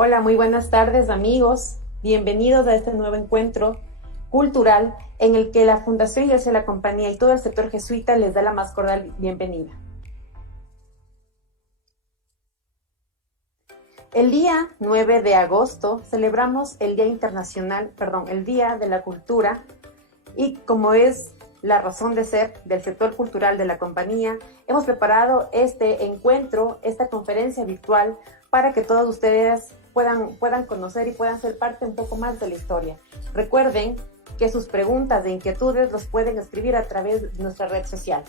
Hola, muy buenas tardes amigos. Bienvenidos a este nuevo encuentro cultural en el que la Fundación Iglesia de la Compañía y todo el sector jesuita les da la más cordial bienvenida. El día 9 de agosto celebramos el el Día de la Cultura, y como es la razón de ser del sector cultural de la compañía, hemos preparado este encuentro, esta conferencia virtual, para que todos ustedes puedan conocer y puedan ser parte un poco más de la historia. Recuerden que sus preguntas e inquietudes los pueden escribir a través de nuestra red social.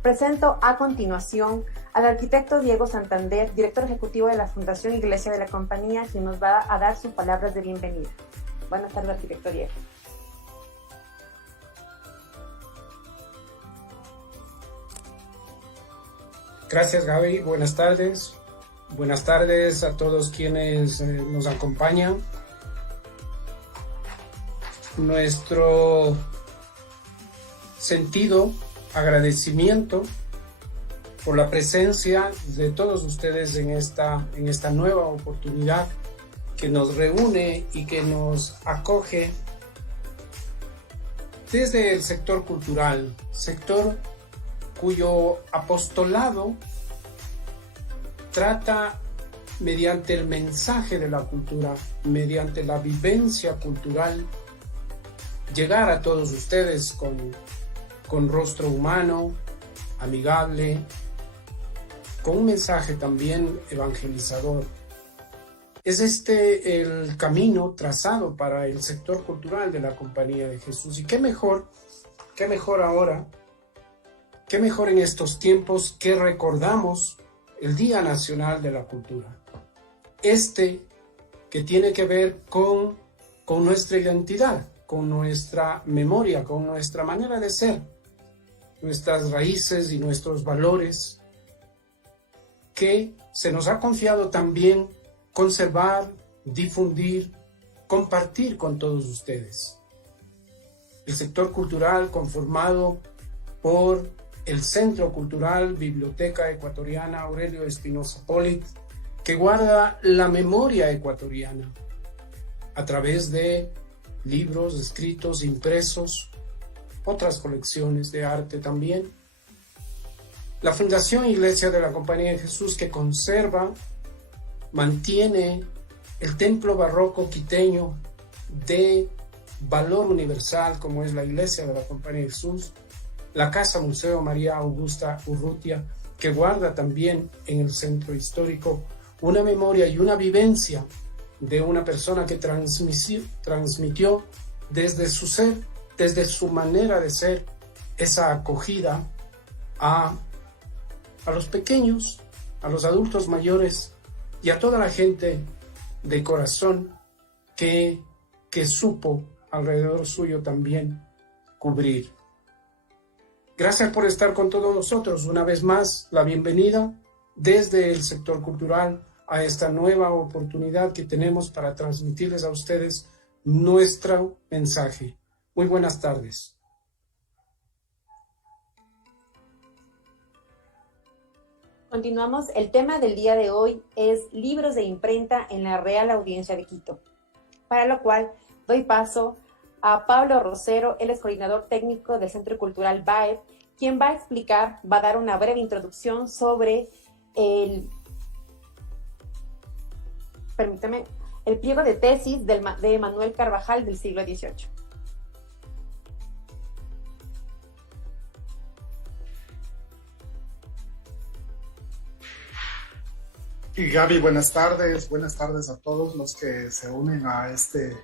Presento a continuación al arquitecto Diego Santander, director ejecutivo de la Fundación Iglesia de la Compañía, quien nos va a dar sus palabras de bienvenida. Buenas tardes, arquitecto Diego. Gracias, Gaby. Buenas tardes. Buenas tardes a todos quienes nos acompañan. Nuestro sentido agradecimiento por la presencia de todos ustedes en esta nueva oportunidad que nos reúne y que nos acoge desde el sector cultural, sector cuyo apostolado trata, mediante el mensaje de la cultura, mediante la vivencia cultural, llegar a todos ustedes con rostro humano, amigable, con un mensaje también evangelizador. Es este el camino trazado para el sector cultural de la Compañía de Jesús. Y qué mejor ahora, qué mejor en estos tiempos que recordamos el Día Nacional de la Cultura. Que tiene que ver con nuestra identidad, con nuestra memoria, con nuestra manera de ser, nuestras raíces y nuestros valores, que se nos ha confiado también conservar, difundir, compartir con todos ustedes. El sector cultural conformado por el Centro Cultural Biblioteca Ecuatoriana Aurelio Espinosa Polit, que guarda la memoria ecuatoriana a través de libros, escritos, impresos, otras colecciones de arte también. La Fundación Iglesia de la Compañía de Jesús, que conserva, mantiene el templo barroco quiteño de valor universal como es la Iglesia de la Compañía de Jesús, la Casa Museo María Augusta Urrutia, que guarda también en el centro histórico una memoria y una vivencia de una persona que transmitió desde su ser, desde su manera de ser, esa acogida a los pequeños, a los adultos mayores y a toda la gente de corazón que supo alrededor suyo también cubrir. Gracias por estar con todos nosotros. Una vez más, la bienvenida desde el sector cultural a esta nueva oportunidad que tenemos para transmitirles a ustedes nuestro mensaje. Muy buenas tardes. Continuamos. El tema del día de hoy es libros de imprenta en la Real Audiencia de Quito, para lo cual doy paso a Pablo Rosero. Él es coordinador técnico del Centro Cultural BAEP, quien va a dar una breve introducción sobre el pliego de tesis de Manuel Carvajal del siglo XVIII. Y Gaby, buenas tardes a todos los que se unen a este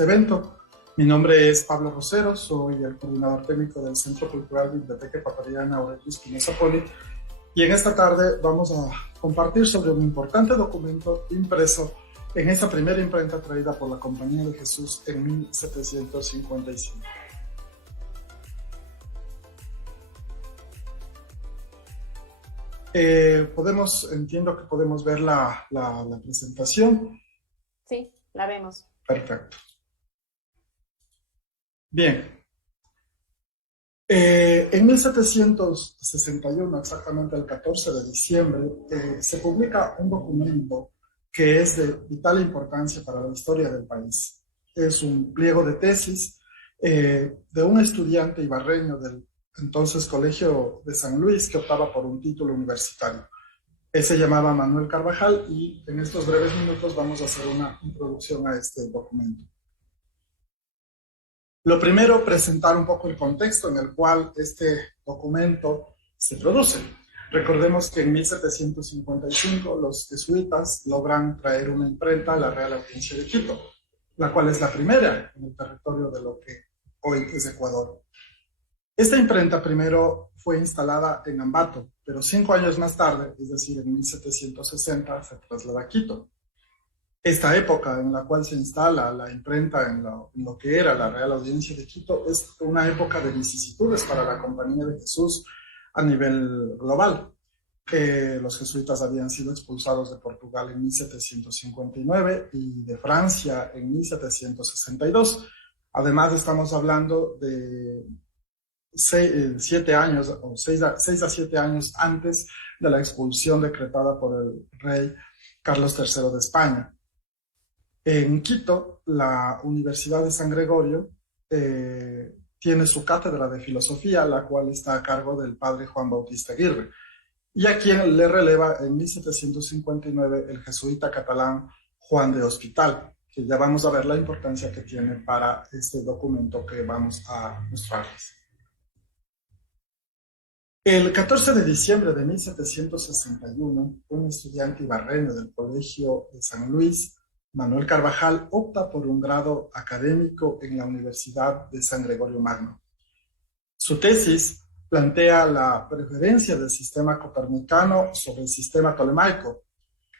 evento. Mi nombre es Pablo Rosero, soy el coordinador técnico del Centro Cultural Biblioteca Ecuatoriana Aurelio Espinosa Polit, y en esta tarde vamos a compartir sobre un importante documento impreso en esta primera imprenta traída por la Compañía de Jesús en 1755. Entiendo que podemos ver la presentación. Sí, la vemos. Perfecto. Bien. En 1761, exactamente el 14 de diciembre, se publica un documento que es de vital importancia para la historia del país. Es un pliego de tesis de un estudiante ibarreño del entonces Colegio de San Luis que optaba por un título universitario. Él se llamaba Manuel Carvajal y en estos breves minutos vamos a hacer una introducción a este documento. Lo primero, presentar un poco el contexto en el cual este documento se produce. Recordemos que en 1755 los jesuitas logran traer una imprenta a la Real Audiencia de Quito, la cual es la primera en el territorio de lo que hoy es Ecuador. Esta imprenta primero fue instalada en Ambato, pero 5 años más tarde, es decir, en 1760, se traslada a Quito. Esta época en la cual se instala la imprenta en lo que era la Real Audiencia de Quito es una época de vicisitudes para la Compañía de Jesús a nivel global. Los jesuitas habían sido expulsados de Portugal en 1759 y de Francia en 1762. Además, estamos hablando de 7 años o 6 a 7 años antes de la expulsión decretada por el rey Carlos III de España. En Quito, la Universidad de San Gregorio tiene su cátedra de filosofía, la cual está a cargo del padre Juan Bautista Aguirre, y a quien le releva en 1759 el jesuita catalán Juan de Hospital, que ya vamos a ver la importancia que tiene para este documento que vamos a mostrarles. El 14 de diciembre de 1761, un estudiante ibarreño del Colegio de San Luis, Manuel Carvajal, opta por un grado académico en la Universidad de San Gregorio Magno. Su tesis plantea la preferencia del sistema copernicano sobre el sistema tolemaico,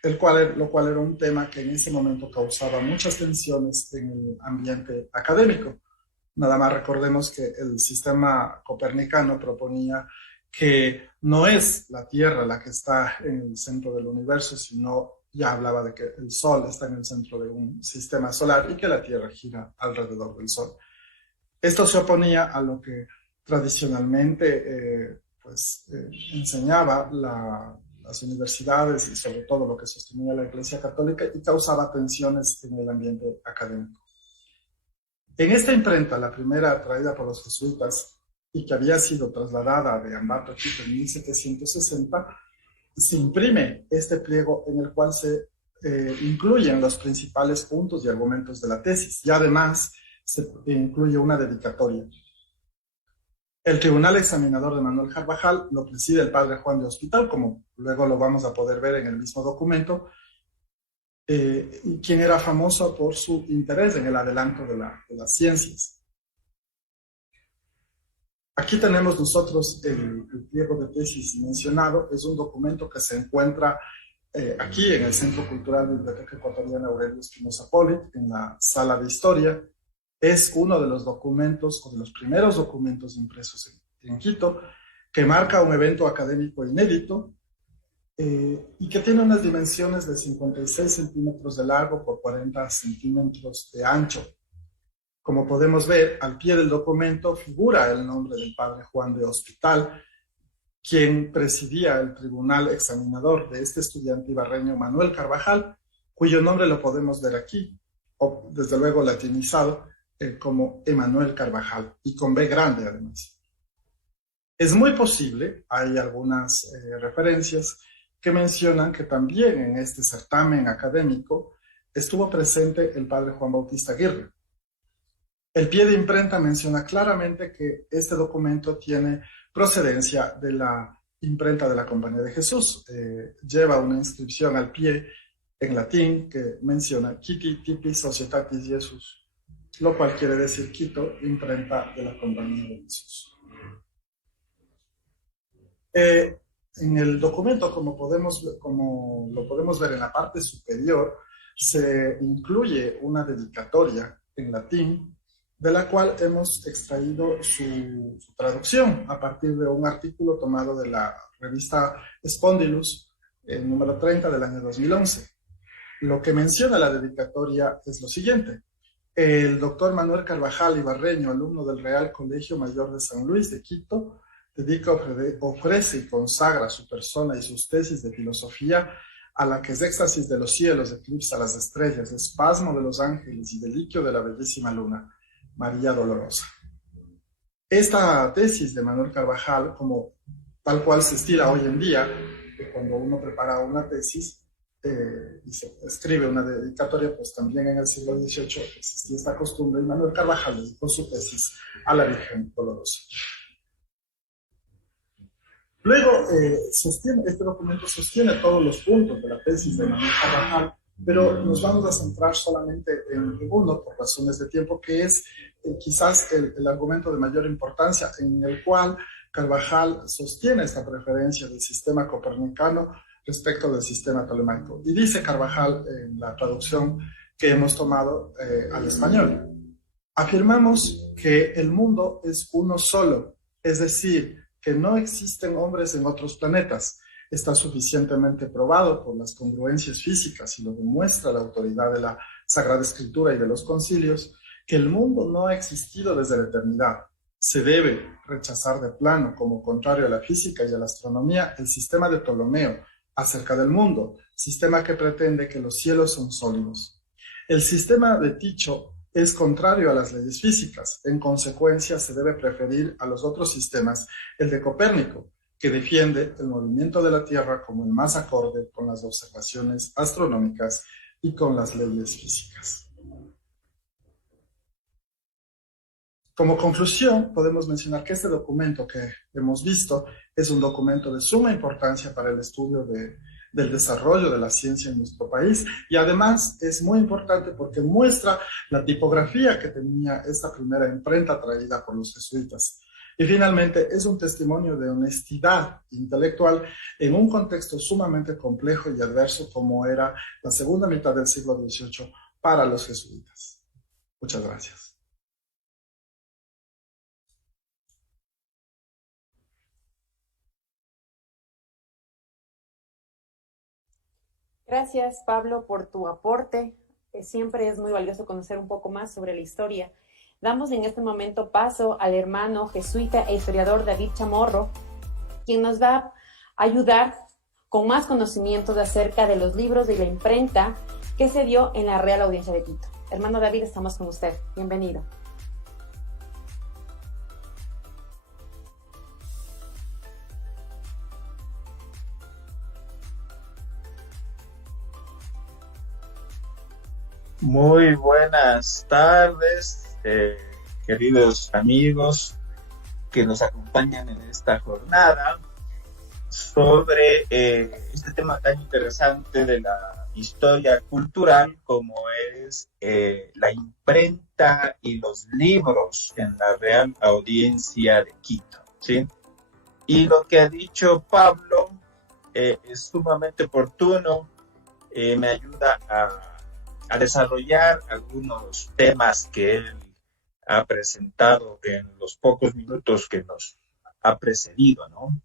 lo cual era un tema que en ese momento causaba muchas tensiones en el ambiente académico. Nada más recordemos que el sistema copernicano proponía que no es la Tierra la que está en el centro del universo, sino ya hablaba de que el Sol está en el centro de un sistema solar y que la Tierra gira alrededor del Sol. Esto se oponía a lo que tradicionalmente enseñaba las universidades y sobre todo lo que sostenía la Iglesia Católica y causaba tensiones en el ambiente académico. En esta imprenta, la primera traída por los jesuitas y que había sido trasladada de Ambato a Quito en 1760, se imprime este pliego en el cual se incluyen los principales puntos y argumentos de la tesis y además se incluye una dedicatoria. El tribunal examinador de Manuel Carvajal lo preside el padre Juan de Hospital, como luego lo vamos a poder ver en el mismo documento, y quien era famoso por su interés en el adelanto de las ciencias. Aquí tenemos nosotros el pliego de tesis mencionado. Es un documento que se encuentra aquí en el Centro Cultural Biblioteca Ecuatoriana Aurelio Espinosa Poli, en la sala de historia. Es uno de los documentos o de los primeros documentos impresos en Quito que marca un evento académico inédito y que tiene unas dimensiones de 56 centímetros de largo por 40 centímetros de ancho. Como podemos ver, al pie del documento figura el nombre del padre Juan de Hospital, quien presidía el tribunal examinador de este estudiante ibarreño Manuel Carvajal, cuyo nombre lo podemos ver aquí, o desde luego latinizado como Emanuel Carvajal, y con B grande además. Es muy posible, hay algunas referencias que mencionan que también en este certamen académico estuvo presente el padre Juan Bautista Aguirre. El pie de imprenta menciona claramente que este documento tiene procedencia de la imprenta de la Compañía de Jesús. Lleva una inscripción al pie en latín que menciona Quiti Tipi Societatis Jesus, lo cual quiere decir Quito, imprenta de la Compañía de Jesús. En el documento, como lo podemos ver en la parte superior, se incluye una dedicatoria en latín, de la cual hemos extraído su traducción a partir de un artículo tomado de la revista Spondylus, el número 30 del año 2011. Lo que menciona la dedicatoria es lo siguiente: el doctor Manuel Carvajal Ibarreño, alumno del Real Colegio Mayor de San Luis de Quito, dedica, ofrece y consagra su persona y sus tesis de filosofía a la que es éxtasis de los cielos, eclipsa las estrellas, espasmo de los ángeles y deliquio de la bellísima luna, María Dolorosa. Esta tesis de Manuel Carvajal, como tal cual se estila hoy en día, que cuando uno prepara una tesis y se escribe una dedicatoria, pues también en el siglo XVIII existía esta costumbre y Manuel Carvajal dedicó su tesis a la Virgen Dolorosa. Luego, este documento sostiene todos los puntos de la tesis de Manuel Carvajal, pero nos vamos a centrar solamente en uno por razones de tiempo, que es quizás el argumento de mayor importancia, en el cual Carvajal sostiene esta preferencia del sistema copernicano respecto del sistema tolemaico. Y dice Carvajal en la traducción que hemos tomado al español: afirmamos que el mundo es uno solo, es decir, que no existen hombres en otros planetas. Está suficientemente probado por las congruencias físicas y lo demuestra la autoridad de la Sagrada Escritura y de los concilios, que el mundo no ha existido desde la eternidad. Se debe rechazar de plano, como contrario a la física y a la astronomía, el sistema de Ptolomeo acerca del mundo, sistema que pretende que los cielos son sólidos. El sistema de Tycho es contrario a las leyes físicas. En consecuencia, se debe preferir a los otros sistemas el de Copérnico, que defiende el movimiento de la Tierra como el más acorde con las observaciones astronómicas y con las leyes físicas. Como conclusión, podemos mencionar que este documento que hemos visto es un documento de suma importancia para el estudio del desarrollo de la ciencia en nuestro país, y además es muy importante porque muestra la tipografía que tenía esta primera imprenta traída por los jesuitas. Y finalmente es un testimonio de honestidad intelectual en un contexto sumamente complejo y adverso como era la segunda mitad del siglo XVIII para los jesuitas. Muchas gracias. Gracias, Pablo, por tu aporte. Siempre es muy valioso conocer un poco más sobre la historia. Damos en este momento paso al hermano jesuita e historiador David Chamorro, quien nos va a ayudar con más conocimientos acerca de los libros de la imprenta que se dio en la Real Audiencia de Quito. Hermano David, estamos con usted. Bienvenido. Muy buenas tardes, queridos amigos que nos acompañan en esta jornada sobre este tema tan interesante de la historia cultural como es la imprenta y los libros en la Real Audiencia de Quito, ¿sí? Y lo que ha dicho Pablo es sumamente oportuno, me ayuda a desarrollar algunos temas que él ha presentado en los pocos minutos que nos ha precedido, ¿no?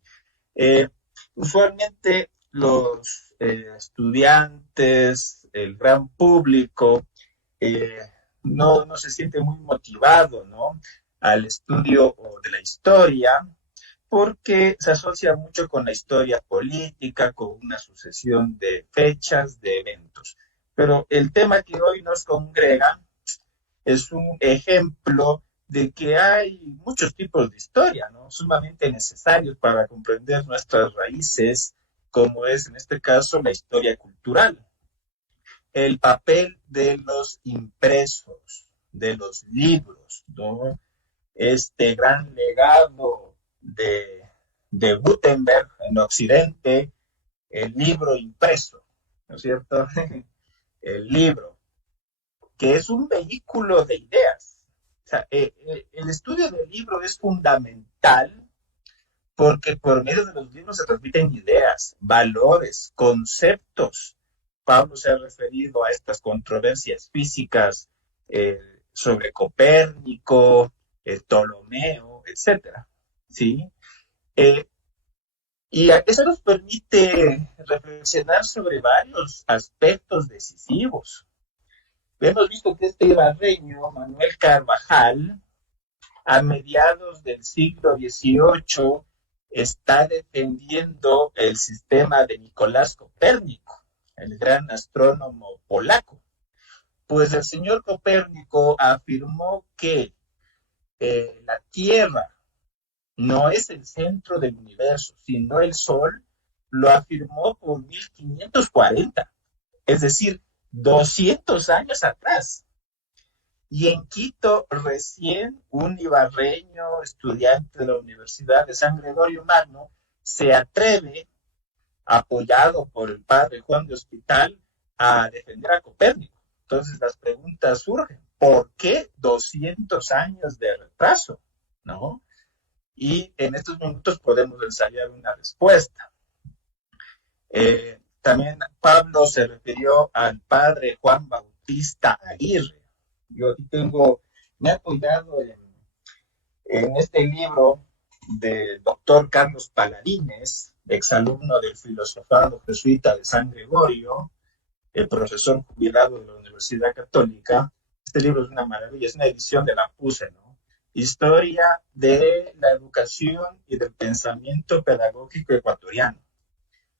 Usualmente los estudiantes, el gran público, no se siente muy motivado, ¿no?, al estudio de la historia, porque se asocia mucho con la historia política, con una sucesión de fechas, de eventos. Pero el tema que hoy nos congrega es un ejemplo de que hay muchos tipos de historia, ¿no?, sumamente necesarios para comprender nuestras raíces, como es en este caso la historia cultural. El papel de los impresos, de los libros, ¿no?, este gran legado de Gutenberg en Occidente, el libro impreso, ¿no es cierto? El libro, que es un vehículo de ideas. O sea, el estudio del libro es fundamental porque por medio de los libros se transmiten ideas, valores, conceptos. Pablo se ha referido a estas controversias físicas sobre Copérnico, Ptolomeo, etcétera, ¿sí? Y eso nos permite reflexionar sobre varios aspectos decisivos. Hemos visto que este ibarreño, Manuel Carvajal, a mediados del siglo XVIII, está defendiendo el sistema de Nicolás Copérnico, el gran astrónomo polaco. Pues el señor Copérnico afirmó que la Tierra no es el centro del universo, sino el Sol. Lo afirmó por 1540, es decir, 200 años atrás. Y en Quito, recién un ibarreño, estudiante de la Universidad de San Gregorio Magno, se atreve, apoyado por el padre Juan de Hospital, a defender a Copérnico. Entonces las preguntas surgen, ¿por qué 200 años de retraso? ¿No? Y en estos minutos podemos ensayar una respuesta. También Pablo se refirió al padre Juan Bautista Aguirre. Yo aquí me he apoyado en este libro del doctor Carlos Paladines, exalumno del filosofado jesuita de San Gregorio, el profesor jubilado de la Universidad Católica. Este libro es una maravilla, es una edición de la PUSE, ¿no? Historia de la educación y del pensamiento pedagógico ecuatoriano.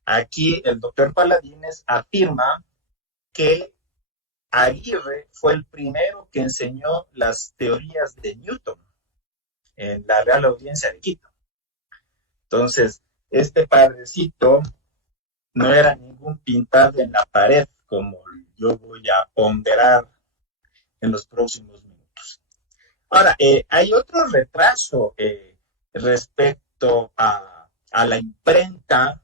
Aquí el doctor Paladines afirma que Aguirre fue el primero que enseñó las teorías de Newton en la Real Audiencia de Quito. Entonces, este padrecito no era ningún pintado en la pared, como yo voy a ponderar en los próximos minutos. Ahora, hay otro retraso respecto a la imprenta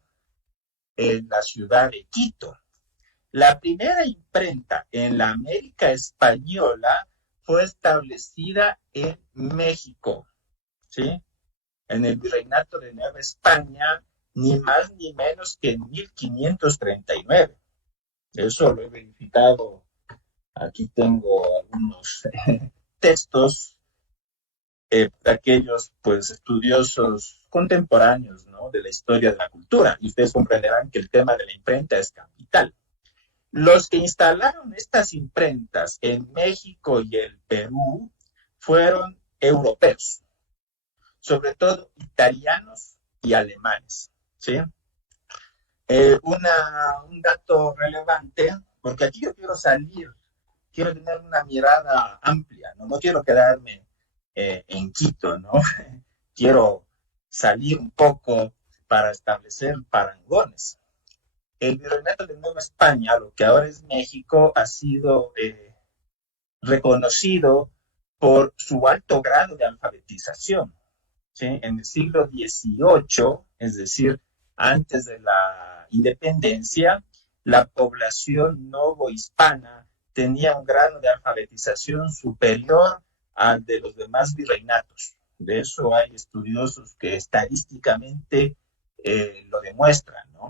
en la ciudad de Quito. La primera imprenta en la América española fue establecida en México, ¿sí? En el Virreinato de Nueva España, ni más ni menos que en 1539. Eso lo he verificado. Aquí tengo algunos textos de aquellos pues estudiosos contemporáneos, ¿no?, de la historia de la cultura, y ustedes comprenderán que el tema de la imprenta es capital. Los que instalaron estas imprentas en México y el Perú fueron europeos, sobre todo italianos y alemanes, ¿sí? Un dato relevante, porque aquí yo quiero tener una mirada amplia, no quiero quedarme en Quito, ¿no? Quiero salir un poco para establecer parangones. El Virreinato de Nueva España, lo que ahora es México, ha sido reconocido por su alto grado de alfabetización, ¿sí? En el siglo XVIII, es decir, antes de la independencia, la población novohispana tenía un grado de alfabetización superior al de los demás virreinatos. De eso hay estudiosos que estadísticamente lo demuestran, ¿no?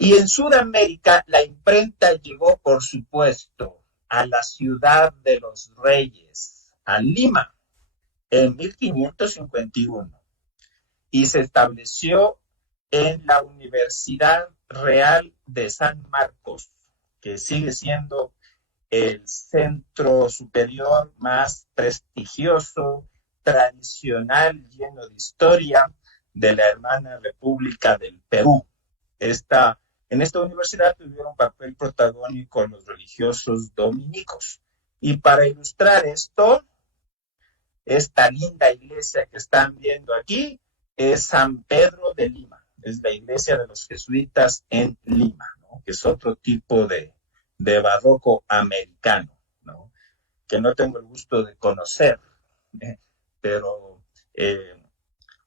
Y en Sudamérica la imprenta llegó, por supuesto, a la ciudad de los reyes, a Lima, en 1551, y se estableció en la Universidad Real de San Marcos, que sigue siendo el centro superior más prestigioso, tradicional, lleno de historia de la hermana República del Perú. En esta universidad tuvieron un papel protagónico los religiosos dominicos. Y para ilustrar esto, esta linda iglesia que están viendo aquí es San Pedro de Lima. Es la iglesia de los jesuitas en Lima, ¿no?, que es otro tipo de barroco americano, ¿no?, que no tengo el gusto de conocer, pero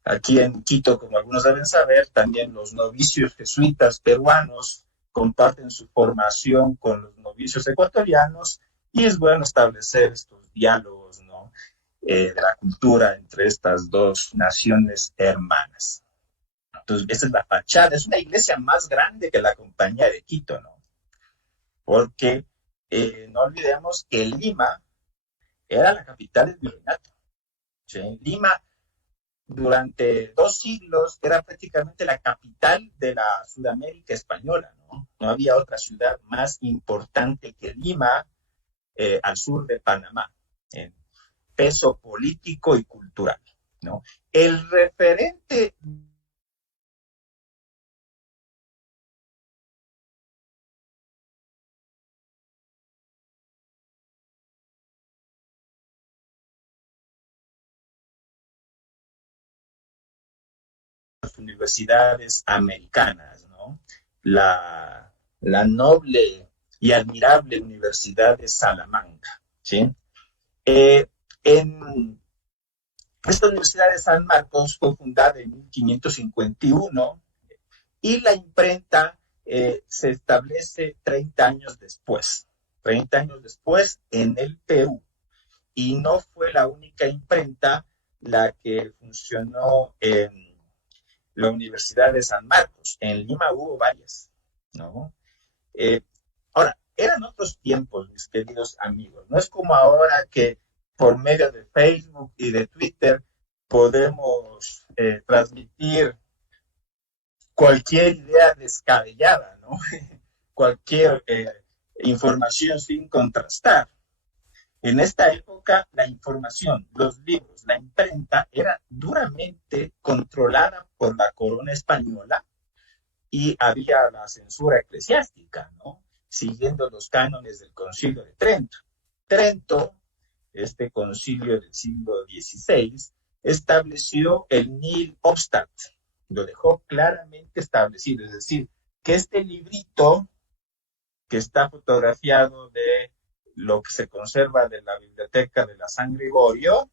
aquí en Quito, como algunos deben saber, también los novicios jesuitas peruanos comparten su formación con los novicios ecuatorianos, y es bueno establecer estos diálogos, ¿no?, de la cultura entre estas dos naciones hermanas. Entonces, esa es la fachada. Es una iglesia más grande que la Compañía de Quito, ¿no? Porque no olvidemos que Lima era la capital del virreinato, ¿sí? Lima, durante 2 siglos, era prácticamente la capital de la Sudamérica española, ¿no? No había otra ciudad más importante que Lima al sur de Panamá, en peso político y cultural, ¿no? El referente universidades americanas, ¿no? La noble y admirable Universidad de Salamanca, ¿sí? En esta Universidad de San Marcos fue fundada en 1551 y la imprenta se establece 30 años después en el Perú. Y no fue la única imprenta la que funcionó en la Universidad de San Marcos. En Lima hubo varias, ¿no? Ahora, eran otros tiempos, mis queridos amigos. No es como ahora que por medio de Facebook y de Twitter podemos transmitir cualquier idea descabellada, ¿no? Cualquier información sin contrastar. En esta época, la información, los libros, la imprenta era duramente controlada por la corona española y había la censura eclesiástica, ¿no? Siguiendo los cánones del Concilio de Trento. Trento, este concilio del siglo XVI, estableció el nihil obstat, lo dejó claramente establecido, es decir, que este librito que está fotografiado de lo que se conserva de la Biblioteca de la San Gregorio,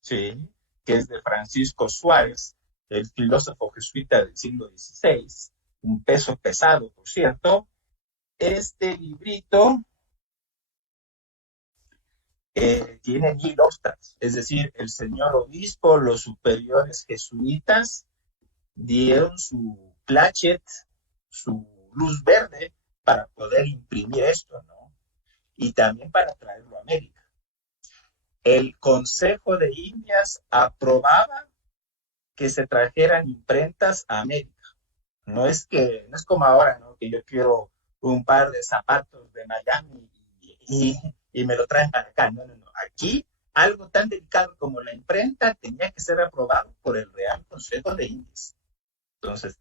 ¿sí?, que es de Francisco Suárez, el filósofo jesuita del siglo XVI, un peso pesado, por cierto. Este librito tiene nihil obstat, es decir, el señor obispo, los superiores jesuitas dieron su plachet, su luz verde para poder imprimir esto, ¿no? Y también para traerlo a América. El Consejo de Indias aprobaba que se trajeran imprentas a América. No es como ahora, ¿no?, que yo quiero un par de zapatos de Miami y me lo traen para acá. No. Aquí, algo tan delicado como la imprenta tenía que ser aprobado por el Real Consejo de Indias. Entonces,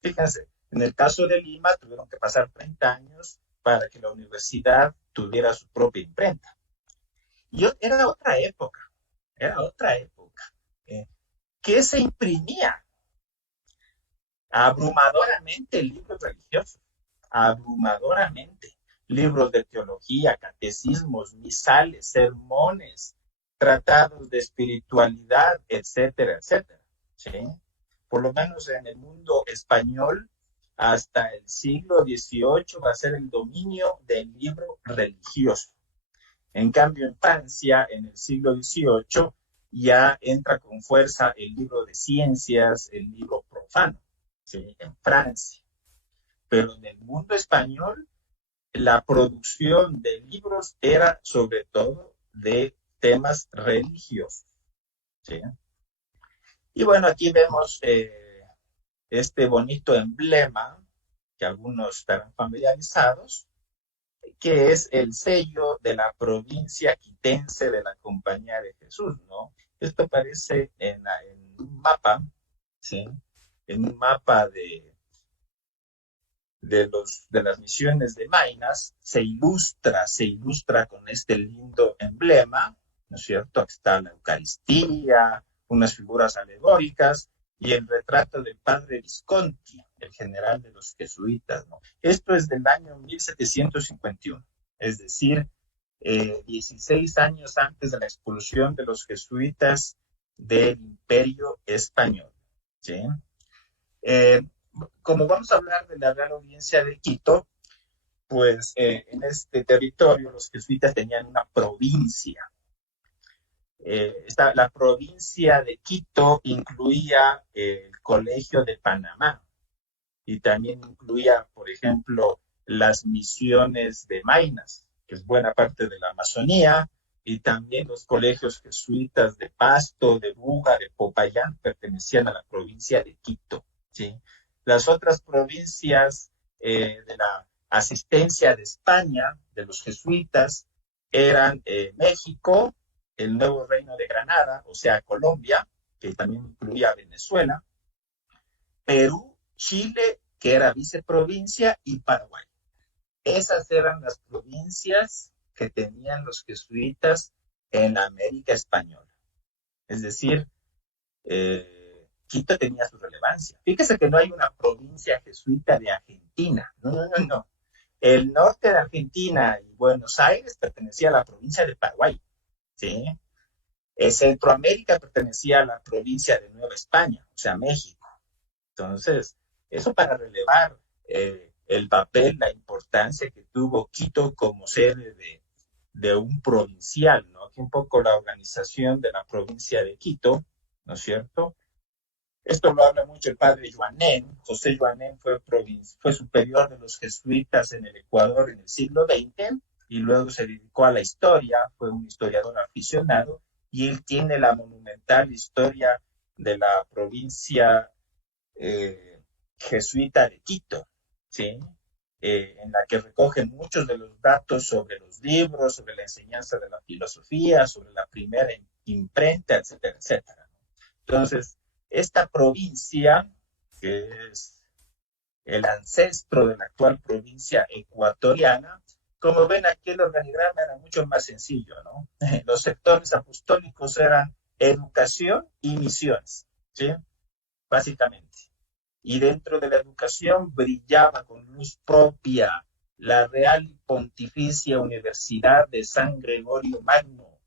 fíjense, en el caso de Lima tuvieron que pasar 30 años para que la universidad tuviera su propia imprenta. Y era otra época. ¿Qué se imprimía? Abrumadoramente libros religiosos, abrumadoramente. Libros de teología, catecismos, misales, sermones, tratados de espiritualidad, etcétera, etcétera, ¿sí? Por lo menos en el mundo español, hasta el siglo XVIII va a ser el dominio del libro religioso. En cambio, en Francia, en el siglo XVIII, ya entra con fuerza el libro de ciencias, el libro profano, ¿sí?, en Francia. Pero en el mundo español, la producción de libros era sobre todo de temas religiosos, ¿sí? Y bueno, aquí vemos este bonito emblema, que algunos estarán familiarizados, que es el sello de la provincia quitense de la Compañía de Jesús, ¿no? Esto aparece en un mapa, ¿sí?, en un mapa de las misiones de Maynas, se ilustra con este lindo emblema, ¿no es cierto? Aquí está la Eucaristía, unas figuras alegóricas y el retrato del padre Visconti, el general de los jesuitas, ¿no? Esto es del año 1751, es decir, 16 años antes de la expulsión de los jesuitas del Imperio Español, ¿sí? Como vamos a hablar de la Real Audiencia de Quito, pues en este territorio los jesuitas tenían una provincia. La provincia de Quito incluía el Colegio de Panamá y también incluía, por ejemplo, las misiones de Maynas, que es buena parte de la Amazonía, y también los colegios jesuitas de Pasto, de Buga, de Popayán, pertenecían a la provincia de Quito, ¿sí? Las otras provincias de la asistencia de España, de los jesuitas, eran México, el Nuevo Reino de Granada, o sea, Colombia, que también incluía Venezuela, Perú, Chile, que era viceprovincia, y Paraguay. Esas eran las provincias que tenían los jesuitas en América Española. Es decir, Quito tenía su relevancia. Fíjese que no hay una provincia jesuita de Argentina. No, no, no, no. El norte de Argentina y Buenos Aires pertenecía a la provincia de Paraguay, ¿sí? Centroamérica pertenecía a la provincia de Nueva España, o sea, México. Entonces, eso para relevar el papel, la importancia que tuvo Quito como sede de un provincial, ¿no? Aquí un poco la organización de la provincia de Quito, ¿no es cierto? Esto lo habla mucho el padre Joanén. José Joanén fue superior de los jesuitas en el Ecuador en el siglo XX y luego se dedicó a la historia, fue un historiador aficionado y él tiene la monumental historia de la provincia jesuita de Quito, ¿sí? En la que recoge muchos de los datos sobre los libros, sobre la enseñanza de la filosofía, sobre la primera imprenta, etcétera, etcétera. Entonces, esta provincia, que es el ancestro de la actual provincia ecuatoriana, como ven aquí el organigrama era mucho más sencillo, ¿no? Los sectores apostólicos eran educación y misiones, ¿sí? Básicamente. Y dentro de la educación brillaba con luz propia la Real y Pontificia Universidad de San Gregorio Magno,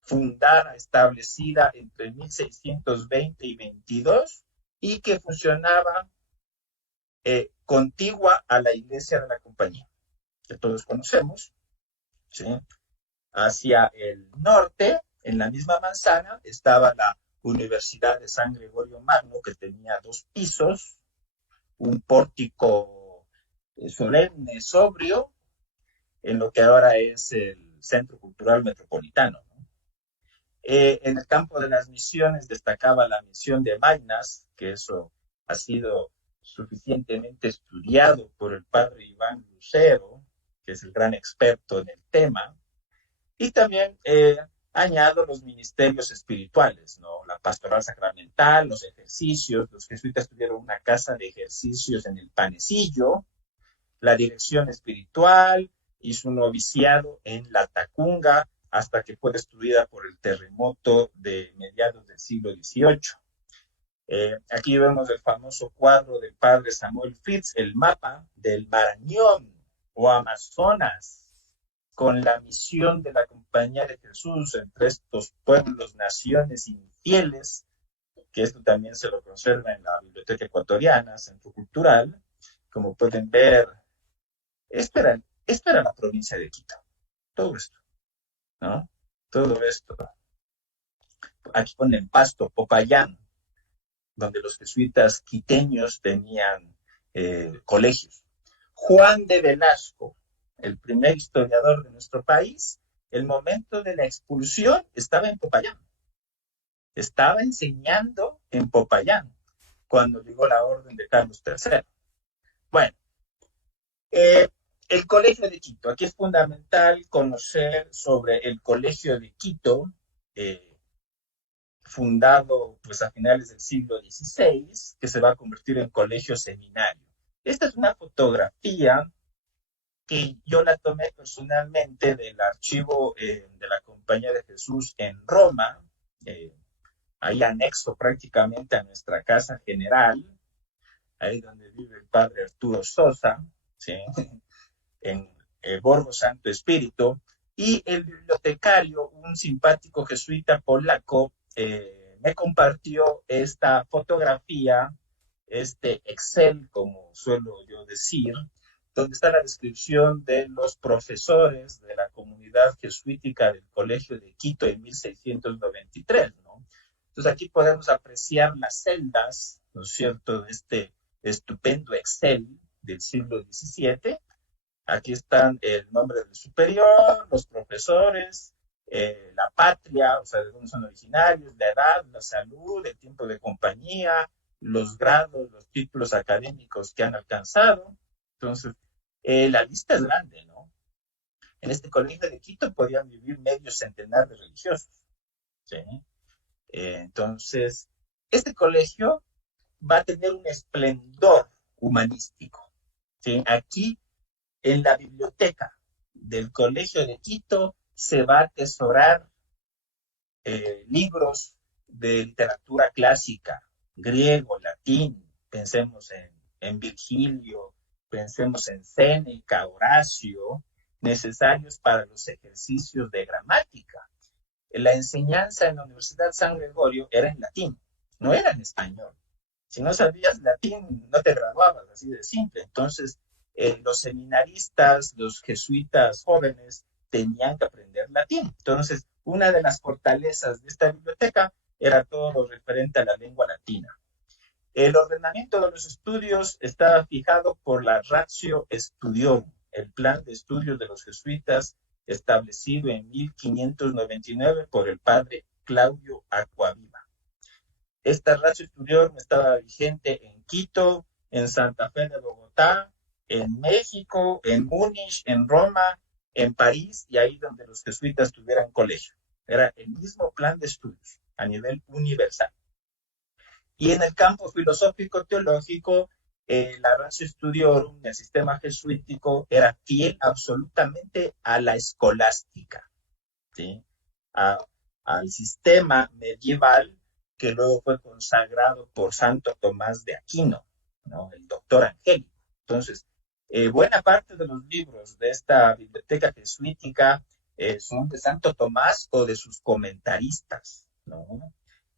fundada, establecida entre 1620 y 22, y que funcionaba contigua a la iglesia de la Compañía, que todos conocemos, ¿sí? Hacia el norte, en la misma manzana, estaba la Universidad de San Gregorio Magno, que tenía 2 pisos, un pórtico solemne, sobrio, en lo que ahora es el Centro Cultural Metropolitano, ¿no? En el campo de las misiones destacaba la misión de Maynas, que eso ha sido suficientemente estudiado por el padre Iván Lucero, que es el gran experto en el tema, y también añado los ministerios espirituales, ¿no? La pastoral sacramental, los ejercicios. Los jesuitas tuvieron una casa de ejercicios en el Panecillo, la dirección espiritual y su noviciado en La Tacunga, hasta que fue destruida por el terremoto de mediados del siglo XVIII. Aquí vemos el famoso cuadro del padre Samuel Fitz, el mapa del Marañón o Amazonas, con la misión de la Compañía de Jesús entre estos pueblos, naciones infieles, que esto también se lo conserva en la Biblioteca Ecuatoriana, Centro Cultural. Como pueden ver, esto era la provincia de Quito, todo esto, ¿no? Todo esto. Aquí ponen Pasto, Popayán, donde los jesuitas quiteños tenían colegios. Juan de Velasco, el primer historiador de nuestro país, el momento de la expulsión estaba en Popayán. Estaba enseñando en Popayán cuando llegó la orden de Carlos III. Bueno, el Colegio de Quito. Aquí es fundamental conocer sobre el Colegio de Quito, fundado pues a finales del siglo XVI, que se va a convertir en colegio seminario. Esta es una fotografía que yo la tomé personalmente del archivo de la Compañía de Jesús en Roma, ahí anexo prácticamente a nuestra casa general, ahí donde vive el padre Arturo Sosa, ¿sí? En Borgo Santo Espíritu, y el bibliotecario, un simpático jesuita polaco, me compartió esta fotografía, este Excel, como suelo yo decir, donde está la descripción de los profesores de la comunidad jesuítica del Colegio de Quito en 1693, ¿no? Entonces aquí podemos apreciar las celdas, ¿no es cierto?, de este estupendo Excel del siglo XVII. Aquí están el nombre del superior, los profesores, la patria, o sea, de dónde son originarios, la edad, la salud, el tiempo de compañía, los grados, los títulos académicos que han alcanzado. Entonces, la lista es grande, ¿no? En este colegio de Quito podían vivir medio centenar de religiosos, ¿sí? Entonces, este colegio va a tener un esplendor humanístico, ¿sí? Aquí, en la biblioteca del Colegio de Quito, se va a atesorar libros de literatura clásica, griego, latín, pensemos en Virgilio, pensemos en Séneca, Horacio, necesarios para los ejercicios de gramática. La enseñanza en la Universidad San Gregorio era en latín, no era en español. Si no sabías latín, no te graduabas, así de simple. Entonces, los seminaristas, los jesuitas jóvenes, tenían que aprender latín. Entonces, una de las fortalezas de esta biblioteca era todo lo referente a la lengua latina. El ordenamiento de los estudios estaba fijado por la Ratio Studiorum, el plan de estudios de los jesuitas establecido en 1599 por el padre Claudio Acquaviva. Esta Ratio Studiorum estaba vigente en Quito, en Santa Fe de Bogotá, en México, en Múnich, en Roma, en París y ahí donde los jesuitas tuvieran colegio. Era el mismo plan de estudios a nivel universal. Y en el campo filosófico-teológico, la Ratio Studiorum, el sistema jesuítico, era fiel absolutamente a la escolástica, ¿sí? Al sistema medieval que luego fue consagrado por Santo Tomás de Aquino, ¿no? El doctor angélico. Entonces, buena parte de los libros de esta biblioteca jesuítica son de Santo Tomás o de sus comentaristas, ¿no?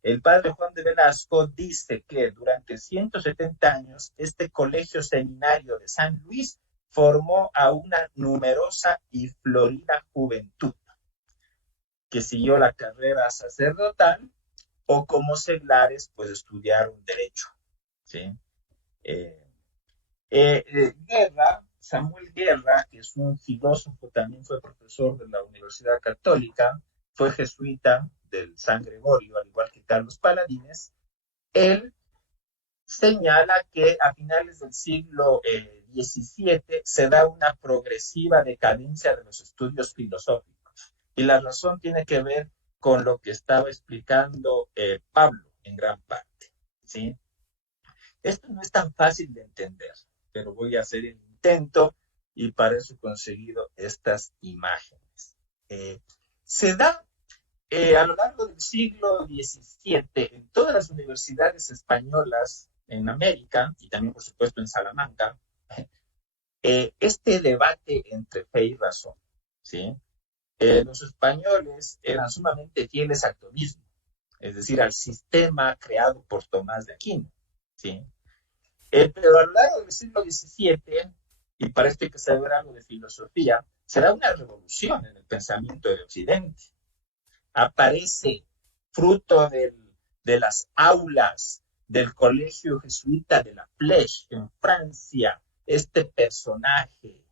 El padre Juan de Velasco dice que durante 170 años este colegio seminario de San Luis formó a una numerosa y florida juventud que siguió la carrera sacerdotal o como seglares pues estudiaron derecho, ¿sí? Guerra, Samuel Guerra, que es un filósofo, también fue profesor de la Universidad Católica, fue jesuita del San Gregorio, al igual que Carlos Paladines. Él señala que a finales del siglo XVII se da una progresiva decadencia de los estudios filosóficos. Y la razón tiene que ver con lo que estaba explicando Pablo en gran parte, ¿sí? Esto no es tan fácil de entender, pero voy a hacer el intento y para eso he conseguido estas imágenes. Se da a lo largo del siglo XVII en todas las universidades españolas en América y también por supuesto en Salamanca, este debate entre fe y razón, ¿sí? Los españoles eran sumamente fieles al tomismo, es decir, al sistema creado por Tomás de Aquino, ¿sí? Pero a lo largo del siglo XVII, y para esto hay que saber algo de filosofía, se da una revolución en el pensamiento de Occidente. Aparece, fruto de las aulas del colegio jesuita de la Flèche en Francia, este personaje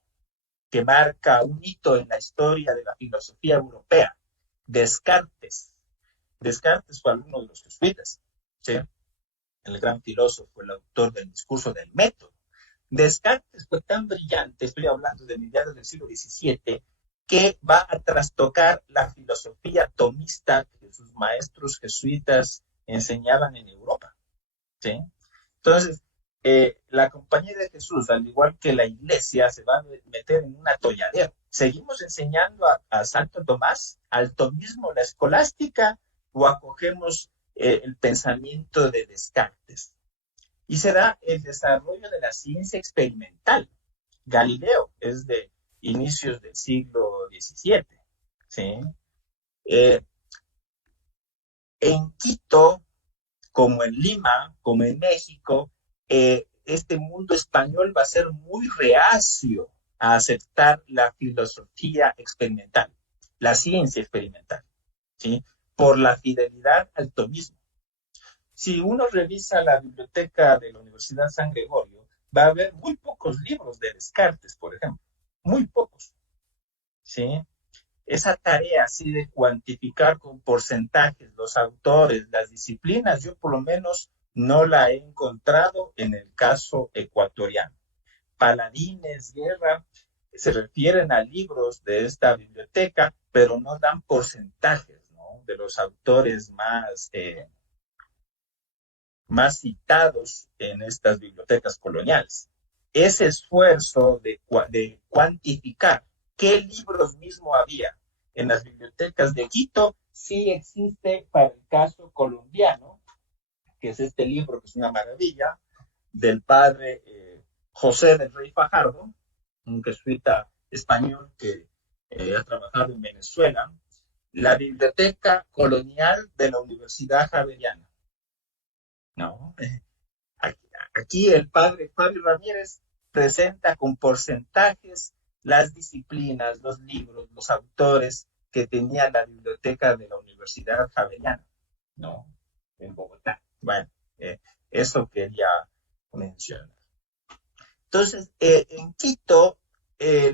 que marca un hito en la historia de la filosofía europea, Descartes. Descartes fue alumno de los jesuitas, ¿sí? El gran filósofo, el autor del discurso del método. Descartes fue tan brillante, estoy hablando de mediados del siglo XVII, que va a trastocar la filosofía tomista que sus maestros jesuitas enseñaban en Europa, ¿sí? Entonces, la Compañía de Jesús, al igual que la Iglesia, se va a meter en un atolladero. ¿Seguimos enseñando a Santo Tomás, al tomismo, la escolástica, o acogemos el pensamiento de Descartes? Y se da el desarrollo de la ciencia experimental. Galileo es de inicios del siglo XVII, ¿sí? En Quito, como en Lima, como en México, este mundo español va a ser muy reacio a aceptar la filosofía experimental, la ciencia experimental, ¿sí? Por la fidelidad al tomismo. Si uno revisa la biblioteca de la Universidad San Gregorio, va a haber muy pocos libros de Descartes, por ejemplo, muy pocos, ¿sí? Esa tarea así de cuantificar con porcentajes los autores, las disciplinas, yo por lo menos no la he encontrado en el caso ecuatoriano. Paladines, Guerra, se refieren a libros de esta biblioteca, pero no dan porcentajes, ¿no? De los autores más citados en estas bibliotecas coloniales. Ese esfuerzo de cuantificar qué libros mismo había en las bibliotecas de Quito sí existe para el caso colombiano, que es este libro, que es una maravilla, del padre José del Rey Fajardo, un jesuita español que ha trabajado en Venezuela, la Biblioteca Colonial de la Universidad Javeriana. ¿No? Aquí el padre Fabio Ramírez presenta con porcentajes las disciplinas, los libros, los autores que tenía la biblioteca de la Universidad Javeriana, ¿no? En Bogotá. Bueno, eso quería mencionar. Entonces, en Quito,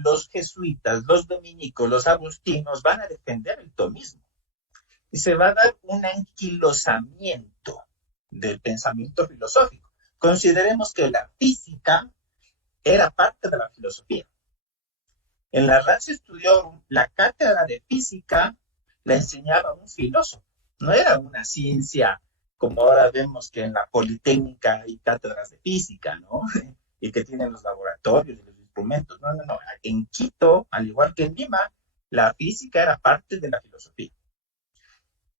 los jesuitas, los dominicos, los agustinos van a defender el tomismo y se va a dar un anquilosamiento del pensamiento filosófico. Consideremos que la física era parte de la filosofía. En la Ratio estudió la cátedra de física, la enseñaba un filósofo. No era una ciencia como ahora vemos que en la Politécnica hay cátedras de física, ¿no? Y que tienen los laboratorios y los instrumentos. No. En Quito, al igual que en Lima, la física era parte de la filosofía.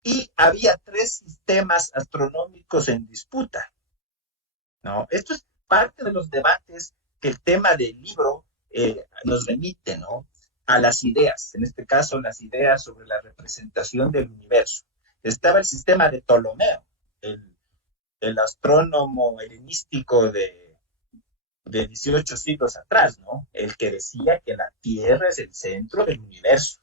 Y había 3 sistemas astronómicos en disputa, ¿no? Esto es parte de los debates que el tema del libro nos remite, ¿no? A las ideas, en este caso las ideas sobre la representación del universo. Estaba el sistema de Ptolomeo, el astrónomo helenístico de 18 siglos atrás, ¿no? El que decía que la Tierra es el centro del universo.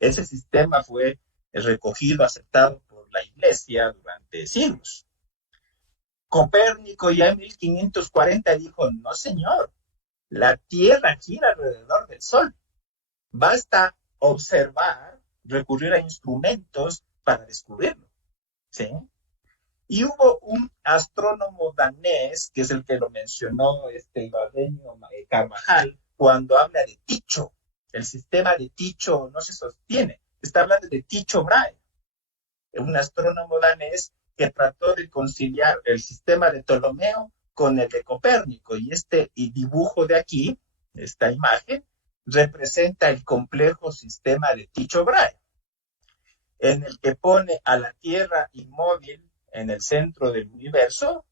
Ese sistema fue recogido, aceptado por la Iglesia durante siglos. Copérnico ya en 1540 dijo, no señor, la Tierra gira alrededor del Sol. Basta observar, recurrir a instrumentos para descubrirlo, ¿sí? Y hubo un astrónomo danés, que es el que lo mencionó Ibarreño Carvajal, cuando habla de Tycho. El sistema de Tycho no se sostiene. Está hablando de Tycho Brahe, un astrónomo danés que trató de conciliar el sistema de Ptolomeo con el de Copérnico. Y dibujo de aquí, esta imagen, representa el complejo sistema de Tycho Brahe, en el que pone a la Tierra inmóvil en el centro del universo,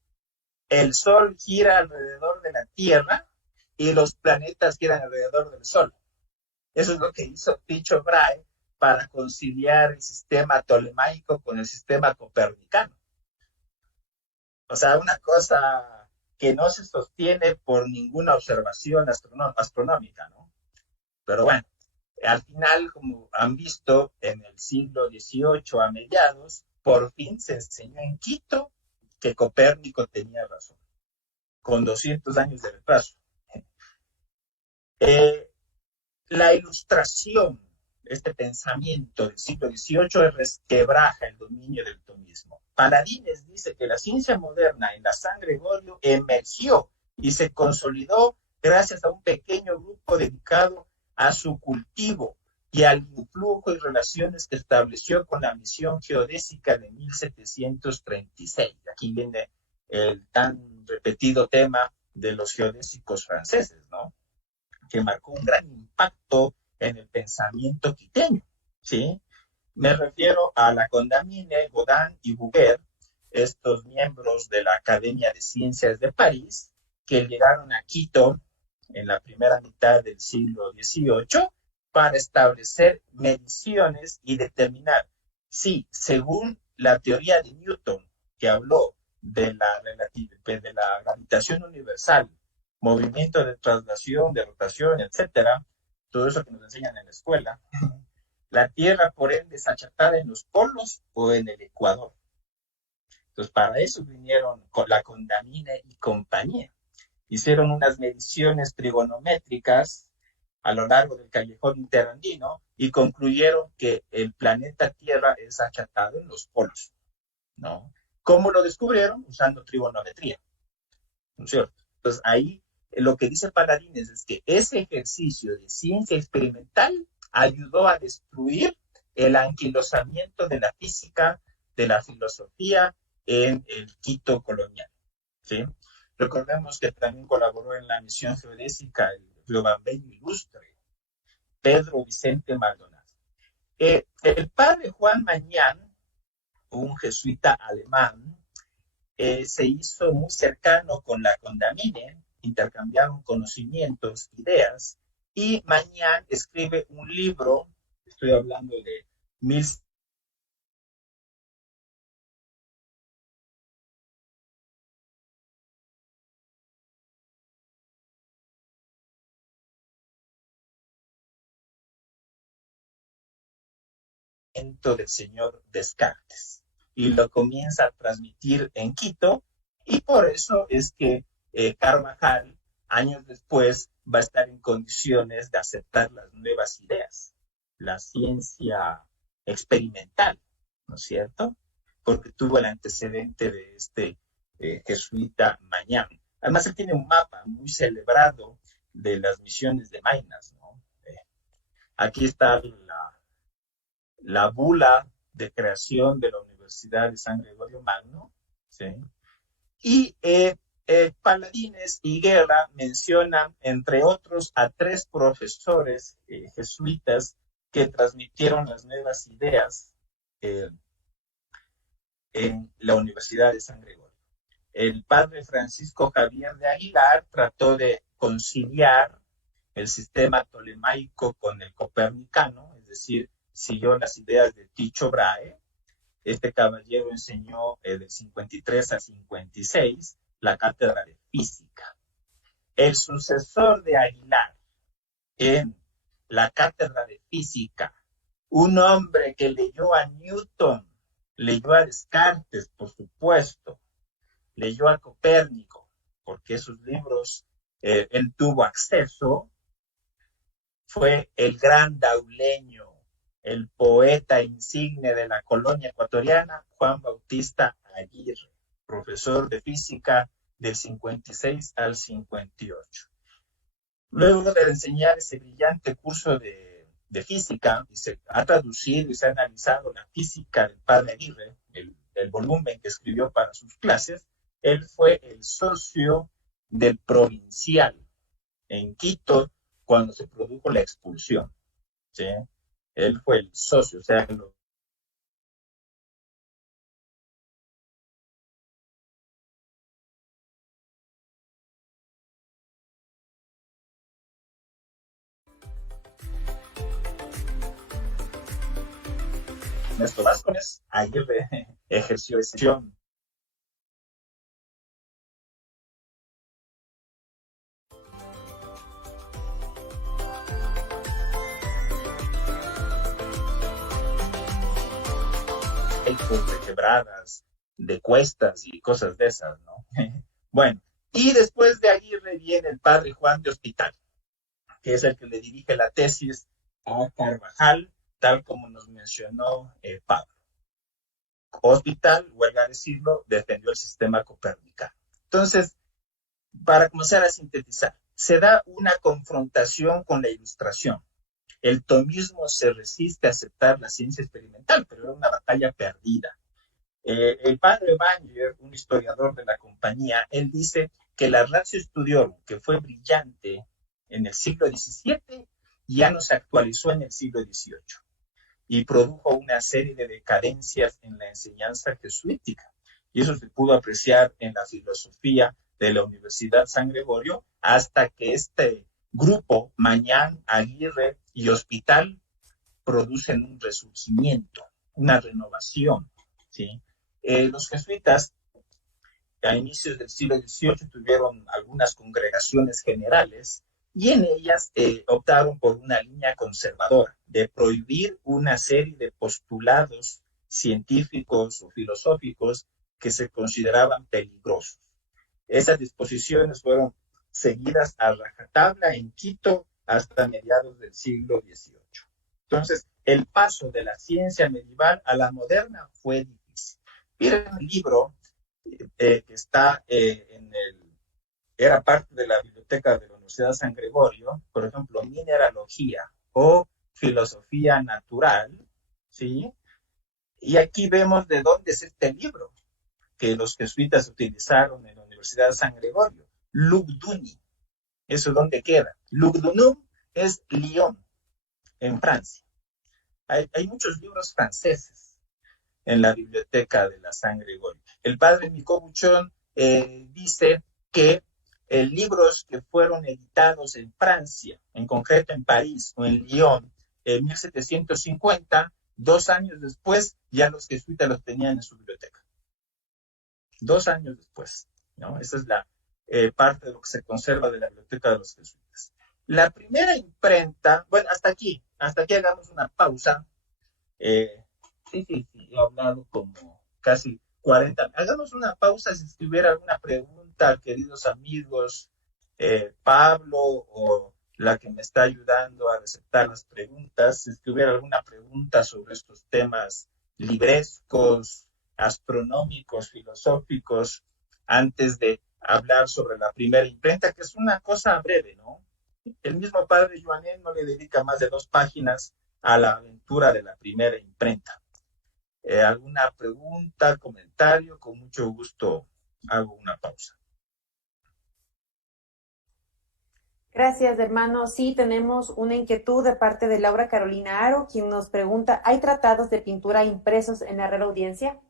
el Sol gira alrededor de la Tierra y los planetas giran alrededor del Sol. Eso es lo que hizo Tycho Brahe para conciliar el sistema tolemaico con el sistema copernicano. O sea, una cosa que no se sostiene por ninguna observación astronómica, ¿no? Pero bueno, al final, como han visto, en el siglo XVIII a mediados, por fin se enseñó en Quito que Copérnico tenía razón, con 200 años de retraso. La Ilustración, este pensamiento del siglo XVIII, resquebraja el dominio del tomismo. Paladines dice que la ciencia moderna en la San Gregorio emergió y se consolidó gracias a un pequeño grupo dedicado a su cultivo y al influjo y relaciones que estableció con la misión geodésica de 1736. Aquí viene el tan repetido tema de los geodésicos franceses, ¿no? Que marcó un gran impacto en el pensamiento quiteño, ¿sí? Me refiero a la Condamine, Godin y Bouguer, estos miembros de la Academia de Ciencias de París, que llegaron a Quito en la primera mitad del siglo XVIII para establecer mediciones y determinar si, según la teoría de Newton, que habló de la gravitación universal, movimiento de traslación, de rotación, etcétera, todo eso que nos enseñan en la escuela, la Tierra, por ende, es achatada en los polos o en el ecuador. Entonces, para eso vinieron con la Condamine y compañía. Hicieron unas mediciones trigonométricas a lo largo del callejón interandino y concluyeron que el planeta Tierra es achatado en los polos, ¿no? ¿Cómo lo descubrieron? Usando trigonometría, ¿no es cierto? Entonces, ahí lo que dice Paladines es que ese ejercicio de ciencia experimental ayudó a destruir el anquilosamiento de la física, de la filosofía en el Quito colonial, ¿sí? Recordemos que también colaboró en la misión geodésica el riobambeño ilustre Pedro Vicente Maldonado. El padre Juan Mañán, un jesuita alemán, se hizo muy cercano con la Condamine, intercambiaron conocimientos, ideas, y Mañán escribe un libro, estoy hablando de 1100, del señor Descartes, y lo comienza a transmitir en Quito, y por eso es que Carvajal, años después, va a estar en condiciones de aceptar las nuevas ideas, la ciencia experimental, ¿no es cierto? Porque tuvo el antecedente de este jesuita Mañán. Además, él tiene un mapa muy celebrado de las misiones de Maynas, ¿no? Aquí está la bula de creación de la Universidad de San Gregorio Magno, ¿sí? Y Paladines y Guerra mencionan, entre otros, a 3 profesores jesuitas que transmitieron las nuevas ideas en la Universidad de San Gregorio. El padre Francisco Javier de Aguilar trató de conciliar el sistema tolemaico con el copernicano, es decir, siguió las ideas de Tycho Brahe. Este caballero enseñó del 53 al 56 la cátedra de física. El sucesor de Aguilar en la cátedra de física, un hombre que leyó a Newton, leyó a Descartes, por supuesto, leyó a Copérnico, porque esos libros él tuvo acceso, fue el gran dauleño, el poeta insigne de la colonia ecuatoriana, Juan Bautista Aguirre, profesor de física del 56 al 58. Luego de enseñar ese brillante curso de física, y se ha traducido y se ha analizado la física del padre Aguirre, el volumen que escribió para sus clases, él fue el socio del Provincial en Quito cuando se produjo la expulsión, ¿sí? Él fue el socio, o sea, Ernesto Vázquez, Aguirre ejerció esa acción. De quebradas, de cuestas y cosas de esas, ¿no? Bueno, y después de Aguirre viene el padre Juan de Hospital, que es el que le dirige la tesis a Carvajal, tal como nos mencionó Pablo. Hospital, huelga decirlo, defendió el sistema copernicano. Entonces, para comenzar a sintetizar, se da una confrontación con la Ilustración. El tomismo se resiste a aceptar la ciencia experimental, pero era una batalla perdida. El padre Banger, un historiador de la compañía, él dice que la Ratio Studiorum, que fue brillante en el siglo XVII, ya no se actualizó en el siglo XVIII y produjo una serie de decadencias en la enseñanza jesuítica. Y eso se pudo apreciar en la filosofía de la Universidad San Gregorio hasta que este grupo, Mañán, Aguirre y Hospital, producen un resurgimiento, una renovación, ¿sí? Los jesuitas a inicios del siglo XVIII tuvieron algunas congregaciones generales y en ellas optaron por una línea conservadora de prohibir una serie de postulados científicos o filosóficos que se consideraban peligrosos. Esas disposiciones fueron seguidas a rajatabla en Quito hasta mediados del siglo XVIII. Entonces, el paso de la ciencia medieval a la moderna fue difícil. Miren el libro que está era parte de la biblioteca de la Universidad San Gregorio, por ejemplo, Mineralogía o Filosofía Natural, ¿sí? Y aquí vemos de dónde es este libro que los jesuitas utilizaron en la Universidad de San Gregorio. Lugduni, ¿eso dónde queda? Lugdunum es Lyon, en Francia. Hay muchos libros franceses. en la Biblioteca de la San Gregorio. El padre Micó Buchón dice que libros que fueron editados en Francia, en concreto en París o en Lyon, en 1750, 2 años después, ya los jesuitas los tenían en su biblioteca. 2 años después, ¿no? Esa es la parte de lo que se conserva de la biblioteca de los jesuitas. La primera imprenta, bueno, hasta aquí hagamos una pausa. Sí, he hablado como casi 40. Hagamos una pausa si tuviera alguna pregunta, queridos amigos, Pablo o la que me está ayudando a receptar las preguntas, si tuviera alguna pregunta sobre estos temas librescos, astronómicos, filosóficos, antes de hablar sobre la primera imprenta, que es una cosa breve, ¿no? El mismo padre Joanet no le dedica más de 2 páginas a la aventura de la primera imprenta. ¿Alguna pregunta, comentario? Con mucho gusto hago una pausa. Gracias, hermano. Sí, tenemos una inquietud de parte de Laura Carolina Aro, quien nos pregunta, ¿hay tratados de pintura impresos en la Real Audiencia?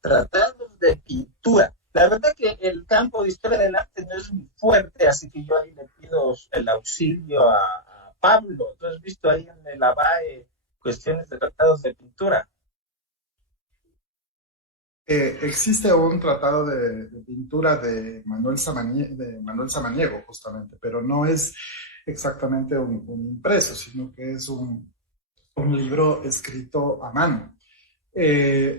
Tratados de pintura. La verdad que el campo de historia del arte no es muy fuerte, así que yo ahí le pido el auxilio a Pablo. ¿Tú has visto ahí en el ABAE cuestiones de tratados de pintura? Existe un tratado de pintura de Manuel Samaniego, justamente, pero no es exactamente un impreso, sino que es un libro escrito a mano.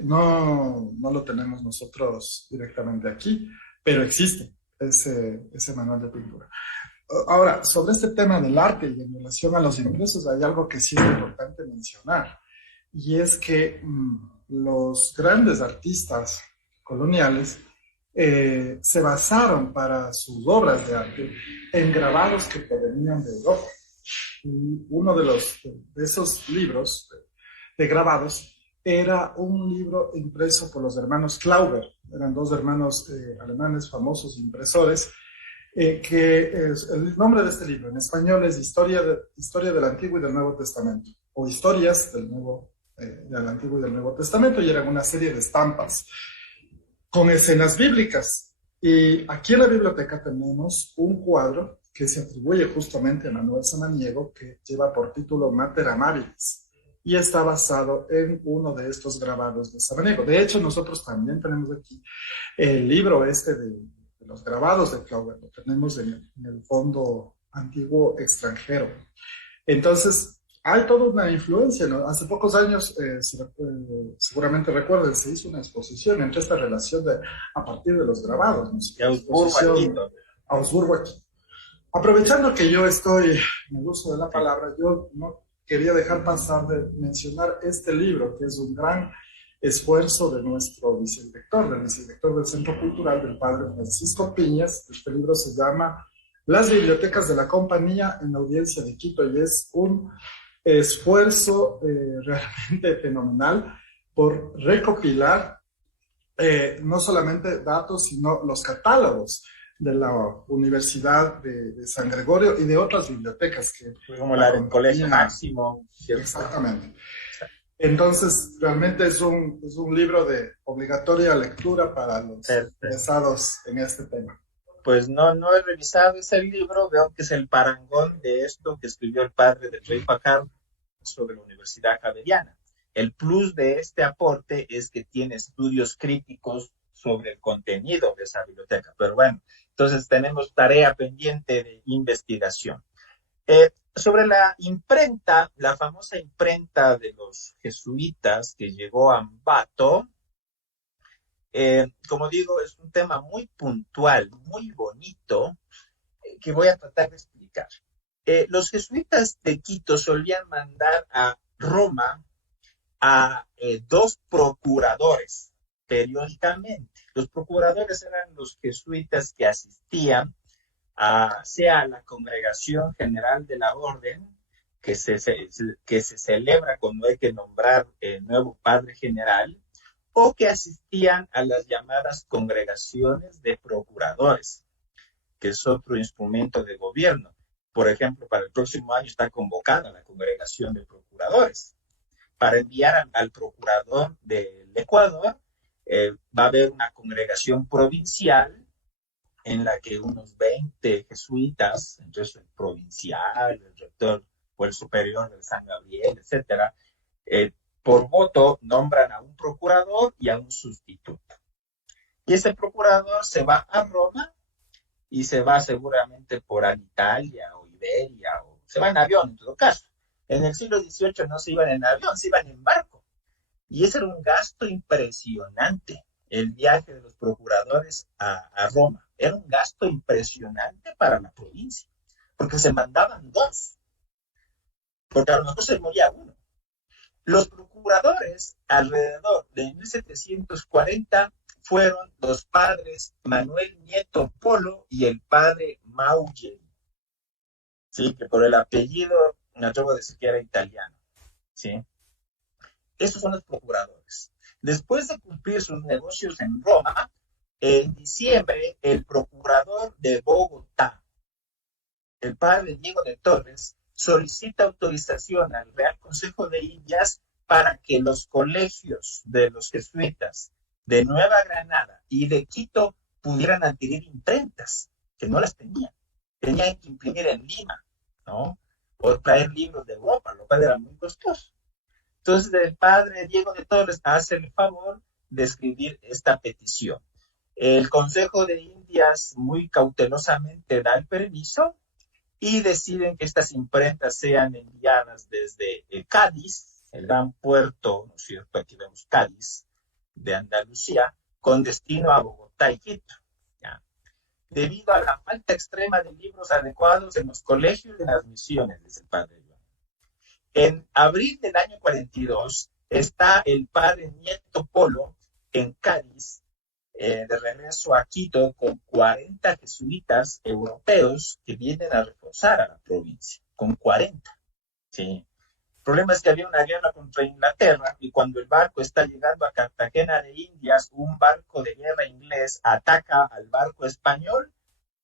No lo tenemos nosotros directamente aquí, pero existe ese manual de pintura. Ahora, sobre este tema del arte y en relación a los impresos, hay algo que sí es importante mencionar, y es que los grandes artistas coloniales se basaron para sus obras de arte en grabados que provenían de Europa. Y uno de esos libros de grabados era un libro impreso por los hermanos Clauber. Eran 2 hermanos alemanes famosos impresores, el nombre de este libro en español es Historia del Antiguo y del Nuevo Testamento, o Historias del Antiguo y del Nuevo Testamento, y eran una serie de estampas con escenas bíblicas. Y aquí en la biblioteca tenemos un cuadro que se atribuye justamente a Manuel Samaniego, que lleva por título Mater Amabilis, y está basado en uno de estos grabados de Samaniego. De hecho, nosotros también tenemos aquí el libro de los grabados de Clauber, lo tenemos en el fondo antiguo extranjero. Entonces, hay toda una influencia, ¿no? Hace pocos años, seguramente recuerden, se hizo una exposición entre esta relación a partir de los grabados, ¿no? Augsburgo aquí. Aprovechando que yo estoy en el uso de la palabra, yo no quería dejar pasar de mencionar este libro, que es un gran esfuerzo de nuestro vicedirector, del Centro Cultural, del padre Francisco Piñas. Este libro se llama Las Bibliotecas de la Compañía en la Audiencia de Quito, y es un esfuerzo realmente fenomenal por recopilar no solamente datos, sino los catálogos de la Universidad de San Gregorio y de otras bibliotecas que... Como la del Colegio Máximo. Exactamente. Entonces, realmente es un libro de obligatoria lectura para los interesados en este tema. Pues no he revisado ese libro, veo que es el parangón de esto que escribió el padre de Rey Fajardo sobre la Universidad Javeriana. El plus de este aporte es que tiene estudios críticos sobre el contenido de esa biblioteca. Pero bueno, entonces tenemos tarea pendiente de investigación. Sobre la imprenta, la famosa imprenta de los jesuitas que llegó a Ambato, como digo, es un tema muy puntual, muy bonito, que voy a tratar de explicar. Los jesuitas de Quito solían mandar a Roma a 2 procuradores periódicamente. Los procuradores eran los jesuitas que asistían sea la Congregación General de la Orden, que se celebra cuando hay que nombrar el nuevo padre general, o que asistían a las llamadas congregaciones de procuradores, que es otro instrumento de gobierno. Por ejemplo, para el próximo año está convocada la Congregación de Procuradores. para enviar al procurador del Ecuador. Va a haber una congregación provincial en la que unos 20 jesuitas, entonces el provincial, el rector o el superior del San Gabriel, etcétera, por voto nombran a un procurador y a un sustituto. Y ese procurador se va a Roma y se va seguramente por Alitalia o Iberia, o se va en avión en todo caso. En el siglo XVIII no se iban en avión, se iban en barco. Y ese era un gasto impresionante, el viaje de los procuradores a Roma. Era un gasto impresionante para la provincia, porque se mandaban dos, porque a lo mejor se moría uno. Los procuradores, alrededor de 1740, fueron los padres Manuel Nieto Polo y el padre Maugeri, ¿sí? Que por el apellido me atrevo a decir que era italiano, ¿sí? Estos son los procuradores. Después de cumplir sus negocios en Roma, en diciembre, el procurador de Bogotá, el padre Diego de Torres, solicita autorización al Real Consejo de Indias para que los colegios de los jesuitas de Nueva Granada y de Quito pudieran adquirir imprentas, que no las tenían. Tenían que imprimir en Lima, ¿no? O traer libros de Europa, lo cual era muy costoso. Entonces el padre Diego de Torres hace el favor de escribir esta petición. El Consejo de Indias muy cautelosamente da el permiso y deciden que estas imprentas sean enviadas desde Cádiz, el gran puerto, ¿no es cierto? Aquí vemos Cádiz, de Andalucía, con destino a Bogotá y Quito. ¿Ya? Debido a la falta extrema de libros adecuados en los colegios de las misiones, dice el padre. En abril del año 42 está el padre Nieto Polo en Cádiz, de regreso a Quito, con 40 jesuitas europeos que vienen a reforzar a la provincia, con 40. ¿Sí? El problema es que había una guerra contra Inglaterra y cuando el barco está llegando a Cartagena de Indias, un barco de guerra inglés ataca al barco español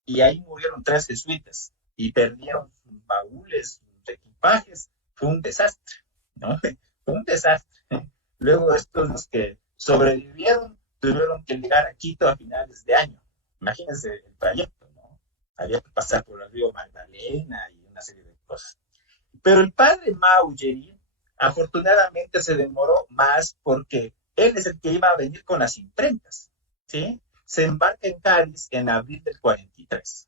y ahí murieron 3 jesuitas y perdieron sus baúles, sus equipajes. Fue un desastre, ¿no? Fue un desastre. Luego estos, los que sobrevivieron, tuvieron que llegar a Quito a finales de año. Imagínense el trayecto, ¿no? Había que pasar por el río Magdalena y una serie de cosas. Pero el padre Maugeri, afortunadamente, se demoró más porque él es el que iba a venir con las imprentas, ¿sí? Se embarca en Cádiz en abril del 43.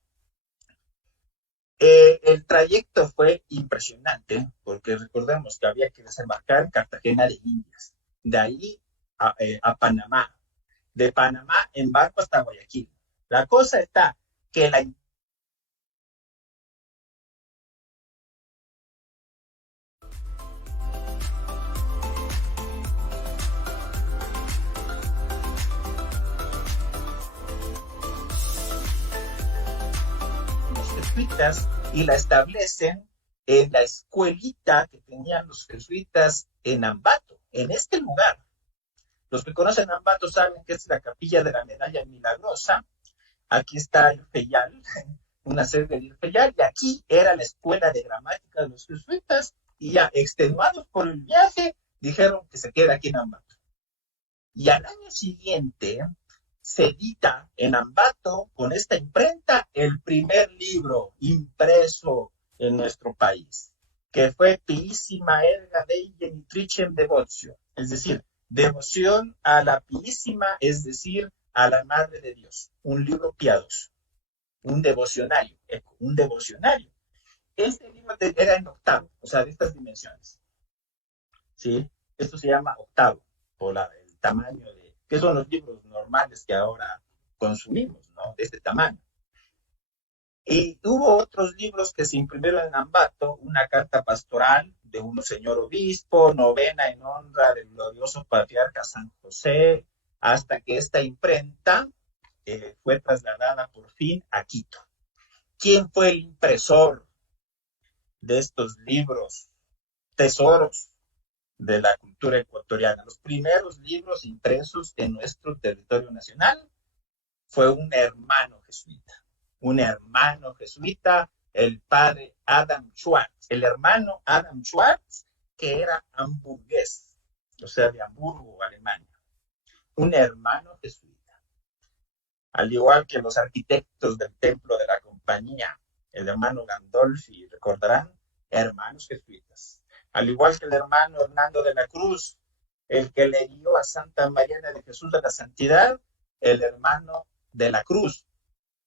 El trayecto fue impresionante porque recordemos que había que desembarcar en Cartagena de Indias, de ahí a Panamá, de Panamá en barco hasta Guayaquil. La cosa está que la jesuitas y la establecen en la escuelita que tenían los jesuitas en Ambato, en este lugar. Los que conocen Ambato saben que es la capilla de la Medalla Milagrosa. Aquí está el Feyal, una sede del Feyal, y aquí era la escuela de gramática de los jesuitas, y ya extenuados por el viaje, dijeron que se queda aquí en Ambato. Y al año siguiente se edita en Ambato, con esta imprenta, el primer libro impreso en nuestro país, que fue Piissima Erga Dei Genitricem Devotio, es decir, devoción a la Piísima, es decir, a la Madre de Dios, un libro piadoso, un devocionario, un devocionario. Este libro era en octavo, o sea, de estas dimensiones, ¿sí? Esto se llama octavo, por el tamaño de, que son los libros normales que ahora consumimos, ¿no? De este tamaño. Y hubo otros libros que se imprimieron en Ambato, una carta pastoral de un señor obispo, novena en honra del glorioso patriarca San José, hasta que esta imprenta fue trasladada por fin a Quito. ¿Quién fue el impresor de estos libros, tesoros de la cultura ecuatoriana? Los primeros libros impresos en nuestro territorio nacional fue un hermano jesuita, el padre Adam Schwartz. El hermano Adam Schwartz que era hamburgués, o sea, de Hamburgo, Alemania, un hermano jesuita. Al igual que los arquitectos del templo de la compañía, el hermano Gandolfi, recordarán, hermanos jesuitas. Al igual que el hermano Hernando de la Cruz, el que le dio a Santa Mariana de Jesús de la Santidad, el hermano de la Cruz,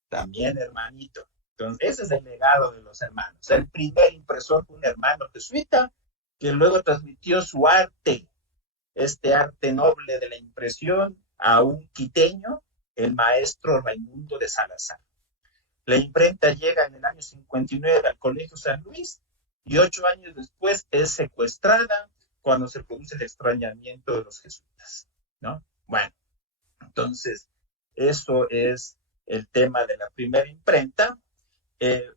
también hermanito. Entonces, ese es el legado de los hermanos. El primer impresor fue un hermano jesuita que luego transmitió su arte, este arte noble de la impresión, a un quiteño, el maestro Raimundo de Salazar. La imprenta llega en el año 59 al Colegio San Luis y 8 años después es secuestrada cuando se produce el extrañamiento de los jesuitas, ¿no? Bueno, entonces, eso es el tema de la primera imprenta.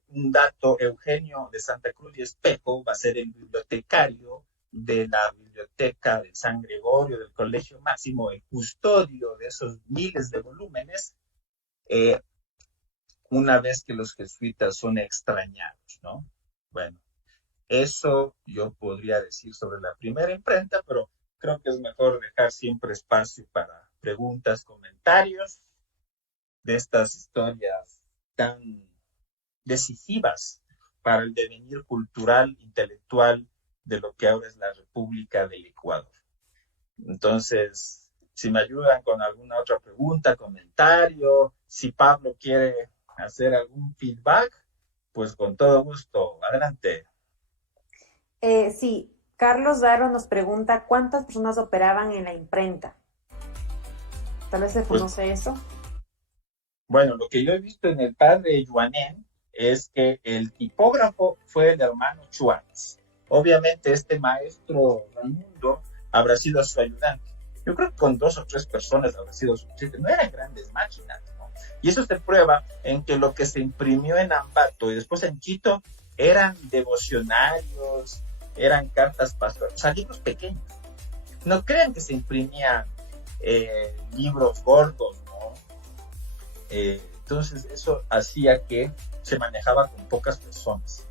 Un dato, Eugenio de Santa Cruz y Espejo va a ser el bibliotecario de la biblioteca de San Gregorio del Colegio Máximo, el custodio de esos miles de volúmenes, una vez que los jesuitas son extrañados, ¿no? Bueno, eso yo podría decir sobre la primera imprenta, pero creo que es mejor dejar siempre espacio para preguntas, comentarios de estas historias tan decisivas para el devenir cultural, intelectual de lo que ahora es la República del Ecuador. Entonces, si me ayudan con alguna otra pregunta, comentario, si Pablo quiere hacer algún feedback, pues con todo gusto, adelante. Sí, Carlos Daro nos pregunta ¿cuántas personas operaban en la imprenta? Tal vez se conoce eso. Bueno, lo que yo he visto en el padre Yuanén es que el tipógrafo fue el hermano Schwartz. Obviamente este maestro Raimundo habrá sido su ayudante. Yo creo que con 2 o 3 personas habrá sido suficiente. No eran grandes máquinas, ¿no? Y eso se prueba en que lo que se imprimió en Ambato y después en Quito eran devocionarios, eran cartas pastorales, o sea, libros pequeños. No crean que se imprimían libros gordos, ¿no? Entonces eso hacía que se manejaba con pocas personas.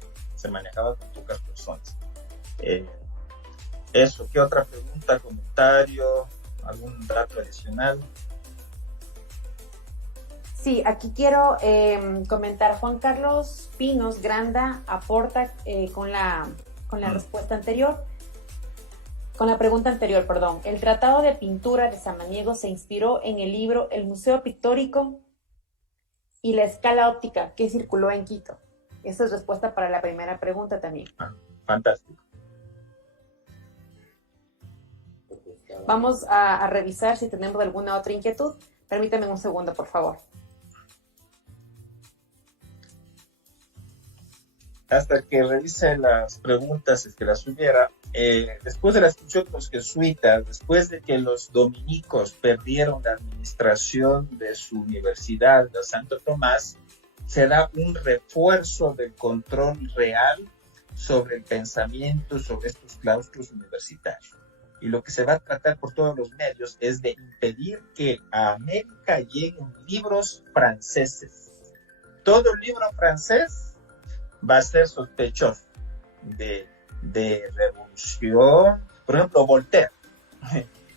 Eso, ¿qué otra pregunta, comentario, algún dato adicional? Sí, aquí quiero comentar, Juan Carlos Pinos Granda aporta con la respuesta anterior, con la pregunta anterior, perdón. El Tratado de Pintura de Samaniego se inspiró en el libro El Museo Pictórico y la escala óptica que circuló en Quito. Esa es respuesta para la primera pregunta también. Fantástico. Vamos a revisar si tenemos alguna otra inquietud. Permítame un segundo, por favor. Hasta que revise las preguntas, es que las hubiera, después de la expulsión de los jesuitas, después de que los dominicos perdieron la administración de su universidad, la Santo Tomás, se da un refuerzo del control real sobre el pensamiento, sobre estos claustros universitarios. Y lo que se va a tratar por todos los medios es de impedir que a América lleguen libros franceses. Todo libro francés va a ser sospechoso de revolución. Por ejemplo, Voltaire.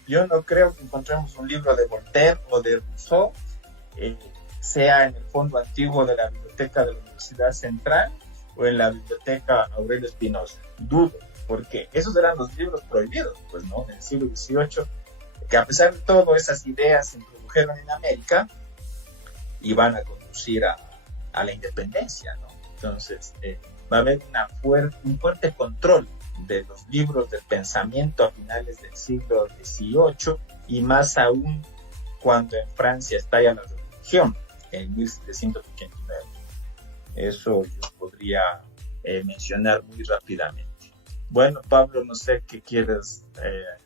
Yo no creo que encontremos un libro de Voltaire o de Rousseau, sea en el fondo antiguo de la biblioteca de la Universidad Central o en la biblioteca Aurelio Espinosa. Dudo, porque esos eran los libros prohibidos, pues, ¿no? En el siglo XVIII, que a pesar de todo, esas ideas se introdujeron en América y van a conducir a la independencia, ¿no? Entonces, va a haber un fuerte control de los libros del pensamiento a finales del siglo XVIII y más aún cuando en Francia estalla la Revolución en 1789. Eso yo podría mencionar muy rápidamente. Bueno, Pablo, no sé qué quieres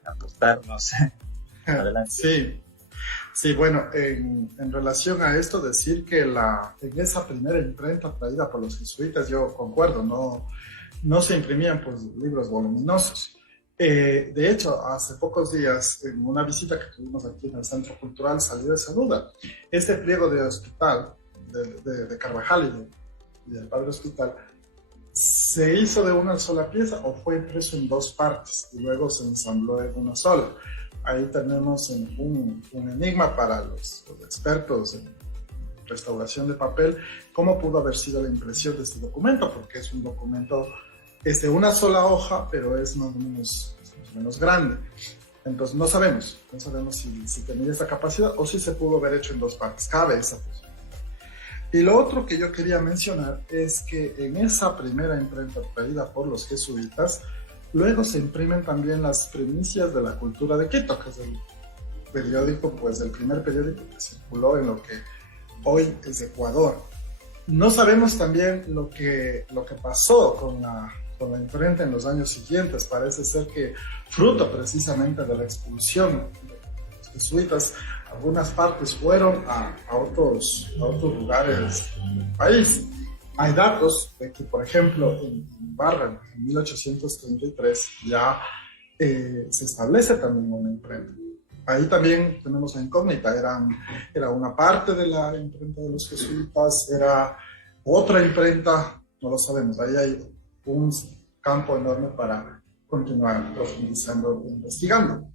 aportarnos. Adelante. Sí, bueno, en relación a esto, decir que en esa primera imprenta traída por los jesuitas, yo concuerdo, no se imprimían pues, libros voluminosos. De hecho, hace pocos días, en una visita que tuvimos aquí en el Centro Cultural, salió esa duda. Este pliego de hospital, de Carvajal y del Padre Hospital, ¿Se hizo de una sola pieza o fue impreso en dos partes y luego se ensambló en una sola? Ahí tenemos un enigma para los expertos en restauración de papel, cómo pudo haber sido la impresión de este documento, porque es un documento, es de una sola hoja, pero es más o menos grande. Entonces no sabemos si tenía esa capacidad o si se pudo haber hecho en dos partes. Cabe esa posibilidad. Y lo otro que yo quería mencionar es que en esa primera imprenta traída por los jesuitas, luego se imprimen también las primicias de la cultura de Quito, que es el periódico, pues el primer periódico que circuló en lo que hoy es Ecuador. No sabemos también lo que pasó con la imprenta en los años siguientes. Parece ser que fruto precisamente de la expulsión de los jesuitas, algunas partes fueron a otros lugares del país. Hay datos de que, por ejemplo, en Barra, en 1833, ya se establece también una imprenta. Ahí también tenemos la incógnita, era una parte de la imprenta de los jesuitas, era otra imprenta, no lo sabemos. Ahí hay un campo enorme para continuar profundizando e investigando.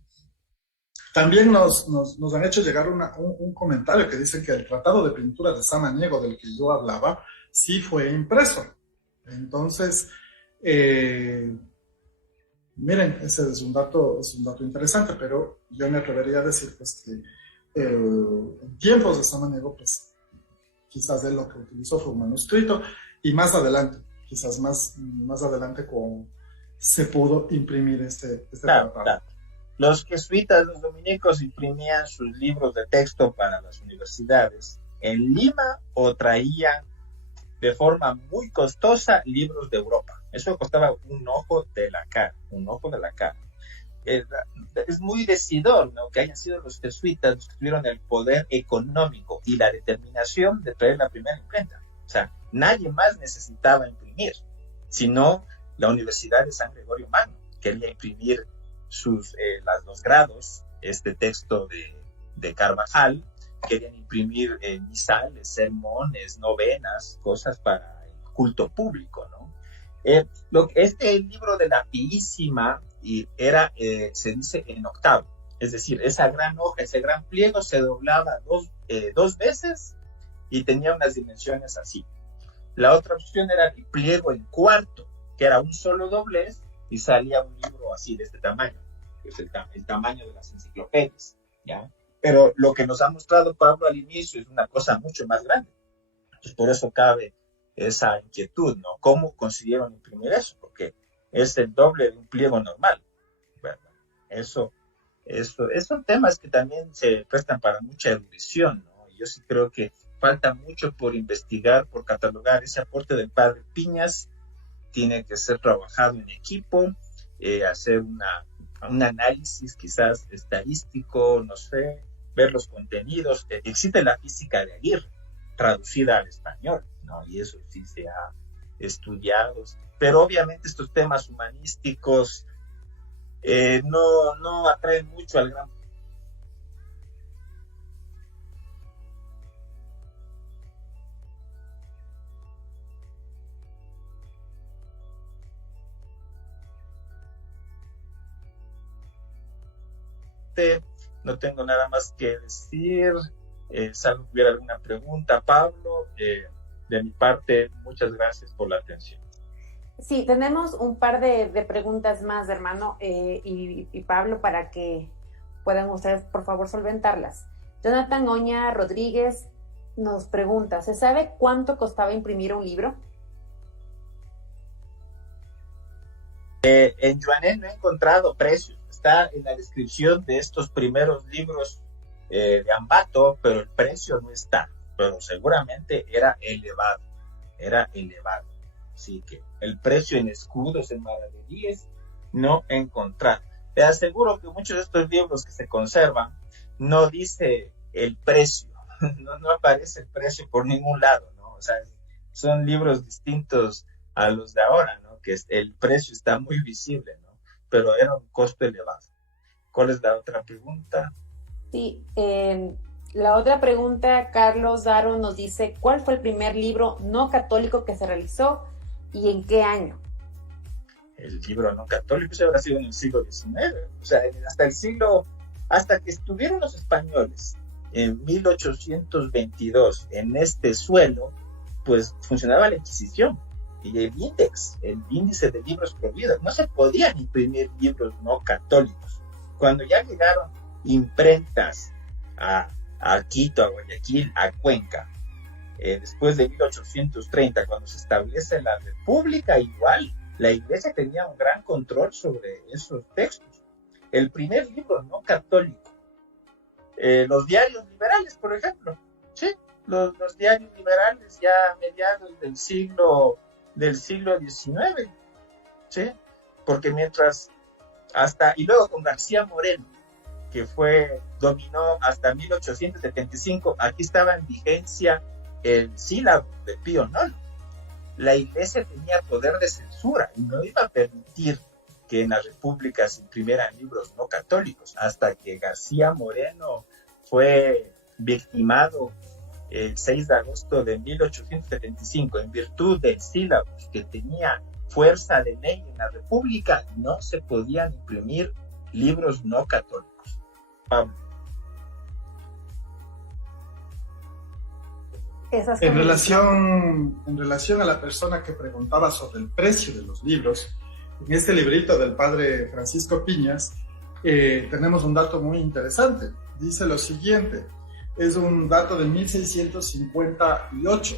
También nos han hecho llegar un comentario que dice que el tratado de pintura de Samaniego del que yo hablaba sí fue impreso. Entonces, miren, ese es un dato interesante, pero yo me atrevería a decir pues, que en tiempos de Samaniego, pues quizás él lo que utilizó fue un manuscrito, y más adelante, quizás más adelante se pudo imprimir este tratado. Claro. Los jesuitas, los dominicos, imprimían sus libros de texto para las universidades en Lima o traían de forma muy costosa libros de Europa. Eso costaba un ojo de la cara. Es muy decidor, ¿no?, que hayan sido los jesuitas los que tuvieron el poder económico y la determinación de traer la primera imprenta. O sea, nadie más necesitaba imprimir, sino la Universidad de San Gregorio Magno quería imprimir los grados, este texto de Carvajal, querían imprimir misales, sermones, novenas, cosas para el culto público, ¿no? Este libro de la Piísima se dice en octavo, es decir, esa gran hoja, ese gran pliego se doblaba dos veces y tenía unas dimensiones así. La otra opción era el pliego en cuarto, que era un solo doblez y salía un libro así, de este tamaño, que es el tamaño de las enciclopedias, ¿ya? Pero lo que nos ha mostrado Pablo al inicio es una cosa mucho más grande. Entonces, por eso cabe esa inquietud, ¿no? ¿Cómo consiguieron imprimir eso? Porque es el doble de un pliego normal, ¿verdad? Eso son temas que también se prestan para mucha erudición, ¿no? Y yo sí creo que falta mucho por investigar, por catalogar. Ese aporte del padre Piñas tiene que ser trabajado en equipo, hacer un análisis quizás estadístico, no sé, ver los contenidos. Existe la física de Aguirre, traducida al español, ¿no? Y eso sí se ha estudiado. Pero obviamente estos temas humanísticos no atraen mucho al gran no tengo nada más que decir. Salvo que hubiera alguna pregunta, Pablo. De mi parte, muchas gracias por la atención. Sí, tenemos un par de preguntas más, hermano, y Pablo, para que puedan ustedes, por favor, solventarlas. Jonathan Oña Rodríguez nos pregunta, ¿se sabe cuánto costaba imprimir un libro? En Joanet no he encontrado precios. Está en la descripción de estos primeros libros de Ambato, pero el precio no está. Pero seguramente era elevado. Así que el precio en escudos, en maravedíes, no he encontrado. Te aseguro que muchos de estos libros que se conservan no dice el precio, no aparece el precio por ningún lado, ¿no? O sea, son libros distintos a los de ahora, ¿no? Que el precio está muy visible, ¿no? Pero era un costo elevado. ¿Cuál es la otra pregunta? Sí, la otra pregunta, Carlos Daro nos dice, ¿cuál fue el primer libro no católico que se realizó? y en qué año? El libro no católico eso habrá sido en el siglo XIX, o sea, hasta que estuvieron los españoles en 1822 en este suelo, pues funcionaba la Inquisición y el INDEX, el índice de libros prohibidos. No se podían imprimir libros no católicos. Cuando ya llegaron imprentas a Quito, a Guayaquil, a Cuenca, después de 1830, cuando se establece la República, igual la Iglesia tenía un gran control sobre esos textos. El primer libro no católico, los diarios liberales, por ejemplo, ¿sí? Los diarios liberales ya a mediados del siglo XIX, ¿sí? Porque y luego con García Moreno, que dominó hasta 1875, aquí estaba en vigencia el sílabo de Pío IX. La Iglesia tenía poder de censura y no iba a permitir que en las repúblicas se imprimieran libros no católicos, hasta que García Moreno fue victimado el 6 de agosto de 1875, en virtud del sílabo que tenía fuerza de ley en la república, no se podían imprimir libros no católicos. Pablo. En relación a la persona que preguntaba sobre el precio de los libros, en este librito del padre Francisco Piñas tenemos un dato muy interesante. Dice lo siguiente, es un dato de 1658.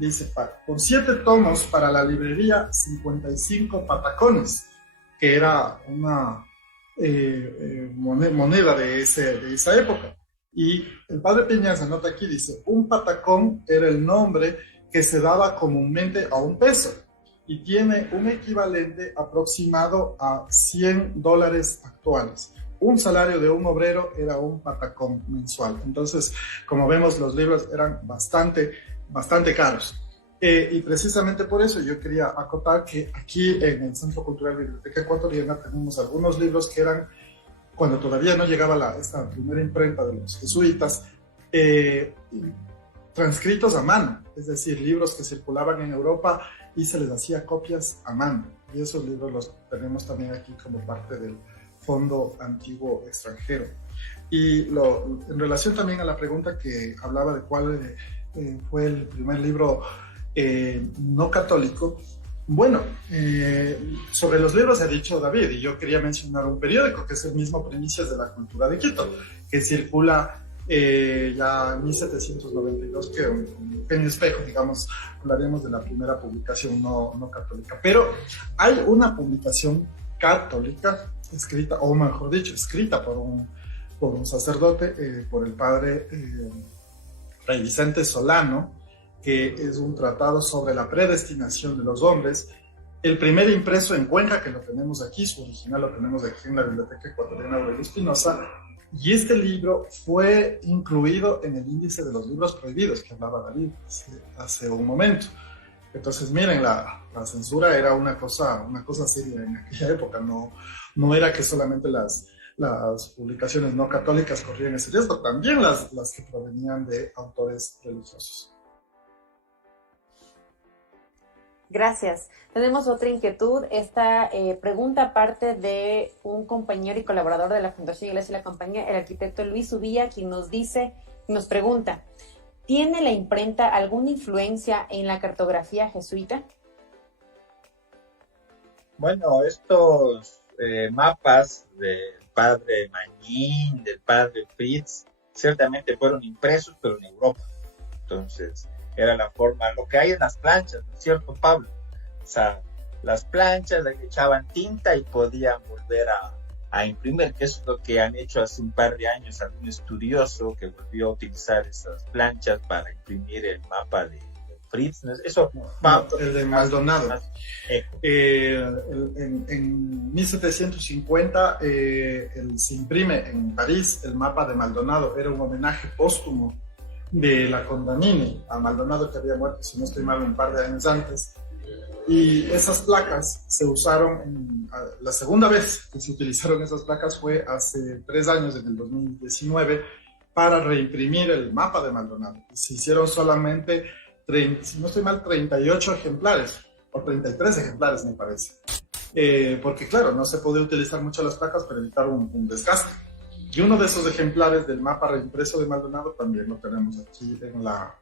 Dice, por 7 tomos para la librería, 55 patacones, que era una moneda de esa época. Y el padre Piñas anota aquí, dice, un patacón era el nombre que se daba comúnmente a un peso y tiene un equivalente aproximado a $100 actuales. Un salario de un obrero era un patacón mensual. Entonces, como vemos, los libros eran bastante caros. Y precisamente por eso yo quería acotar que aquí en el Centro Cultural Biblioteca Ecuatoriana tenemos algunos libros que eran, cuando todavía no llegaba esta primera imprenta de los jesuitas, transcritos a mano, es decir, libros que circulaban en Europa y se les hacía copias a mano. Y esos libros los tenemos también aquí como parte del Fondo Antiguo Extranjero. Y en relación también a la pregunta que hablaba de cuál fue el primer libro no católico, bueno, sobre los libros ha dicho David, y yo quería mencionar un periódico que es el mismo Primicias de la Cultura de Quito, que circula ya en 1792, que un pequeño espejo, digamos, hablaremos de la primera publicación no católica. Pero hay una publicación católica escrita, o mejor dicho, escrita por un sacerdote, por el padre Fray Vicente Solano, que es un tratado sobre la predestinación de los hombres. El primer impreso en Cuenca, que lo tenemos aquí, su original lo tenemos aquí en la Biblioteca Ecuatoriana Aurelio Espinosa, y este libro fue incluido en el índice de los libros prohibidos que hablaba David hace un momento. Entonces, miren, la censura era una cosa seria en aquella época, no era que solamente las publicaciones no católicas corrían ese riesgo, también las que provenían de autores religiosos. Gracias. Tenemos otra inquietud. Esta pregunta parte de un compañero y colaborador de la Fundación Iglesia y la Compañía, el arquitecto Luis Ubilla, quien nos pregunta, ¿tiene la imprenta alguna influencia en la cartografía jesuita? Bueno, estos mapas del padre Mañín, del padre Fritz, ciertamente fueron impresos, pero en Europa. Entonces, era la forma, lo que hay en las planchas, ¿no es cierto, Pablo? O sea, las planchas le echaban tinta y podían volver a imprimir, que eso es lo que han hecho hace un par de años algún estudioso que volvió a utilizar esas planchas para imprimir el mapa de Fritz. Eso, el de Maldonado. En 1750 se imprime en París el mapa de Maldonado, era un homenaje póstumo de la Condamine a Maldonado, que había muerto, si no estoy mal, un par de años antes. Y esas placas se usaron, la segunda vez que se utilizaron esas placas fue hace 3 años, en el 2019, para reimprimir el mapa de Maldonado. Se hicieron solamente, si no estoy mal, 38 ejemplares. o 33 ejemplares, me parece. Porque claro, no se puede utilizar mucho las placas para evitar un desgaste. Y uno de esos ejemplares del mapa reimpreso de Maldonado también lo tenemos aquí en la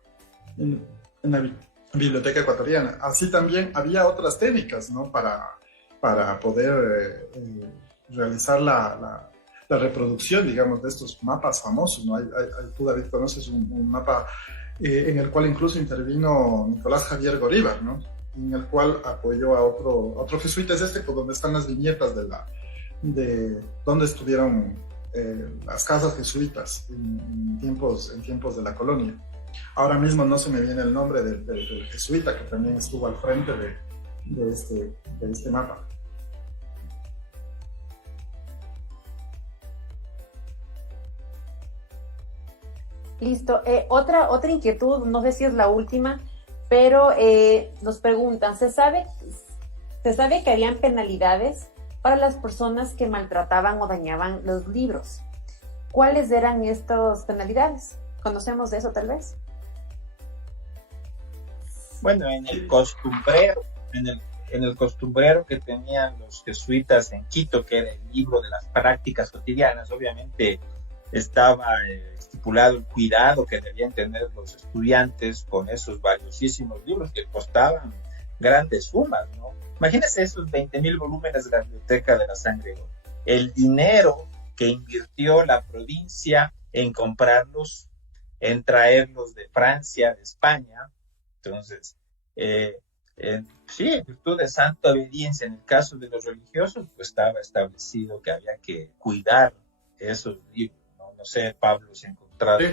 Biblioteca Ecuatoriana. Así también había otras técnicas, ¿no? Para poder realizar la reproducción, digamos, de estos mapas famosos, ¿no? Tú, David, conoces un mapa en el cual incluso intervino Nicolás Javier Goríbar, ¿no? En el cual apoyó a otro jesuita, por donde están las viñetas de donde estuvieron las casas jesuitas en tiempos de la colonia. Ahora mismo no se me viene el nombre del jesuita que también estuvo al frente de este mapa. Listo. Otra inquietud, no sé si es la última, pero nos preguntan, ¿se sabe que habían penalidades para las personas que maltrataban o dañaban los libros? ¿Cuáles eran estas penalidades? ¿Conocemos de eso tal vez? Bueno, en el costumbrero que tenían los jesuitas en Quito, que era el libro de las prácticas cotidianas, obviamente estaba estipulado el cuidado que debían tener los estudiantes con esos valiosísimos libros que costaban grandes sumas, ¿no? Imagínense esos 20,000 volúmenes de la Biblioteca de la Sangre. El dinero que invirtió la provincia en comprarlos, en traerlos de Francia, de España. Entonces, sí, en virtud de santa obediencia, en el caso de los religiosos, pues estaba establecido que había que cuidar esos libros, ¿no? No sé, Pablo, si encontraron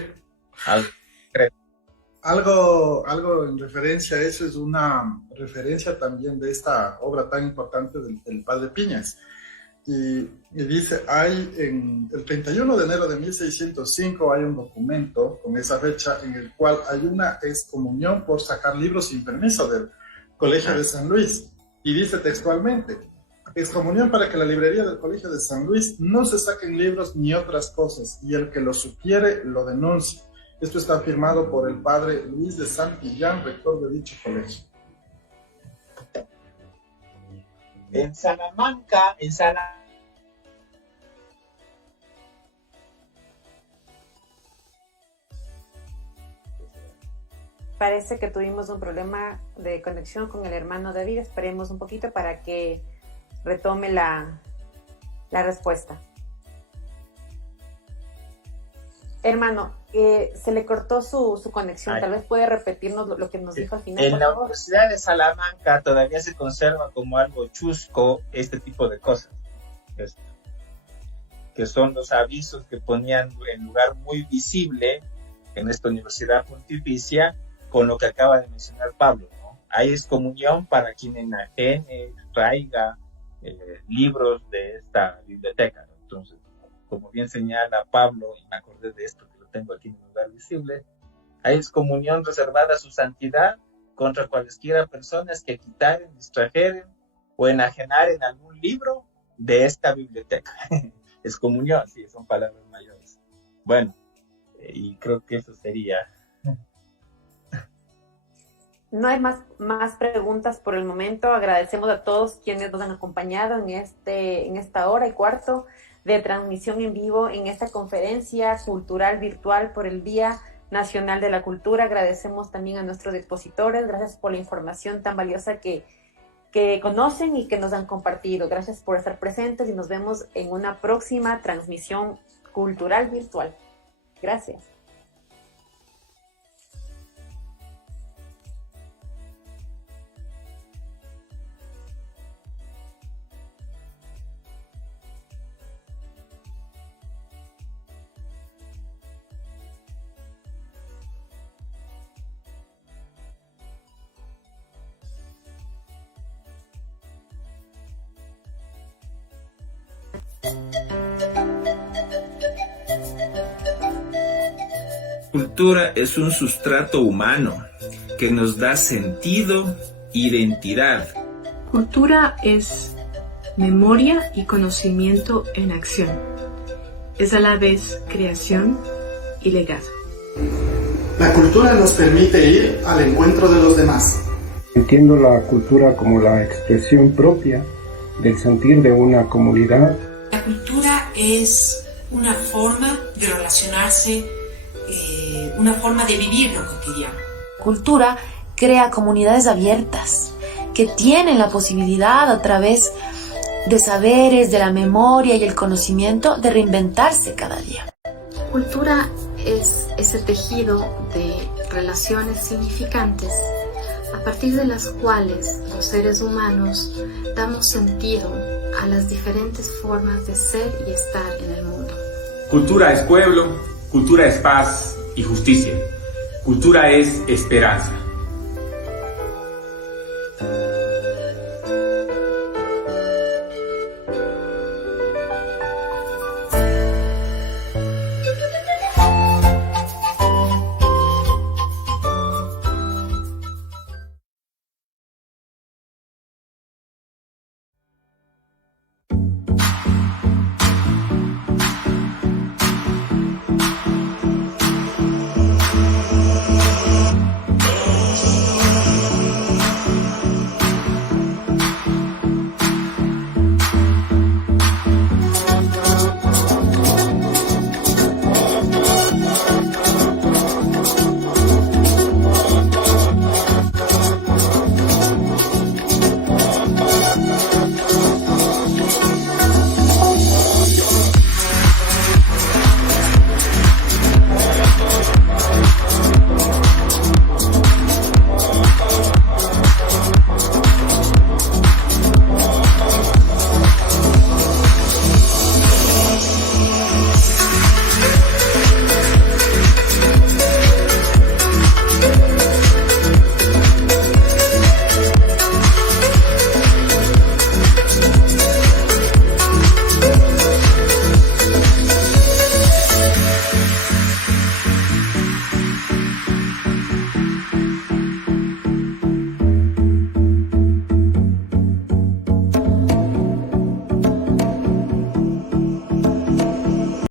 algo en referencia a eso. Es una referencia también de esta obra tan importante del padre Piñas. Y dice, el 31 de enero de 1605 hay un documento con esa fecha en el cual hay una excomunión por sacar libros sin permiso del Colegio de San Luis. Y dice textualmente, excomunión para que la librería del Colegio de San Luis no se saquen libros ni otras cosas, y el que lo supiere lo denuncie. Esto está firmado por el padre Luis de Santillán, rector de dicho colegio. En Salamanca, Parece que tuvimos un problema de conexión con el hermano David. Esperemos un poquito para que retome la respuesta. Hermano, se le cortó su conexión. Tal vez puede repetirnos lo que nos dijo al final. En la Universidad de Salamanca todavía se conserva como algo chusco este tipo de cosas, que son los avisos que ponían en lugar muy visible en esta universidad pontificia, con lo que acaba de mencionar Pablo, ¿no? Hay excomunión para quien enajene, traiga libros de esta biblioteca, ¿no? Entonces, como bien señala Pablo, y me acordé de esto que lo tengo aquí en un lugar visible, hay excomunión reservada a su santidad contra cualesquiera personas que quitaren, distrajeren o enajenaren algún libro de esta biblioteca. Excomunión, sí, son palabras mayores. Bueno, y creo que eso sería. No hay más preguntas por el momento. Agradecemos a todos quienes nos han acompañado en esta hora y cuarto de transmisión en vivo en esta conferencia cultural virtual por el Día Nacional de la Cultura. Agradecemos también a nuestros expositores. Gracias por la información tan valiosa que conocen y que nos han compartido. Gracias por estar presentes y nos vemos en una próxima transmisión cultural virtual. Gracias. Cultura es un sustrato humano que nos da sentido, identidad. Cultura es memoria y conocimiento en acción. Es a la vez creación y legado. La cultura nos permite ir al encuentro de los demás. Entiendo la cultura como la expresión propia del sentir de una comunidad. La cultura es una forma de relacionarse, una forma de vivir lo cotidiano. Cultura crea comunidades abiertas que tienen la posibilidad a través de saberes, de la memoria y el conocimiento de reinventarse cada día. Cultura es ese tejido de relaciones significantes a partir de las cuales los seres humanos damos sentido a las diferentes formas de ser y estar en el mundo. Cultura es pueblo, cultura es paz y justicia, cultura es esperanza.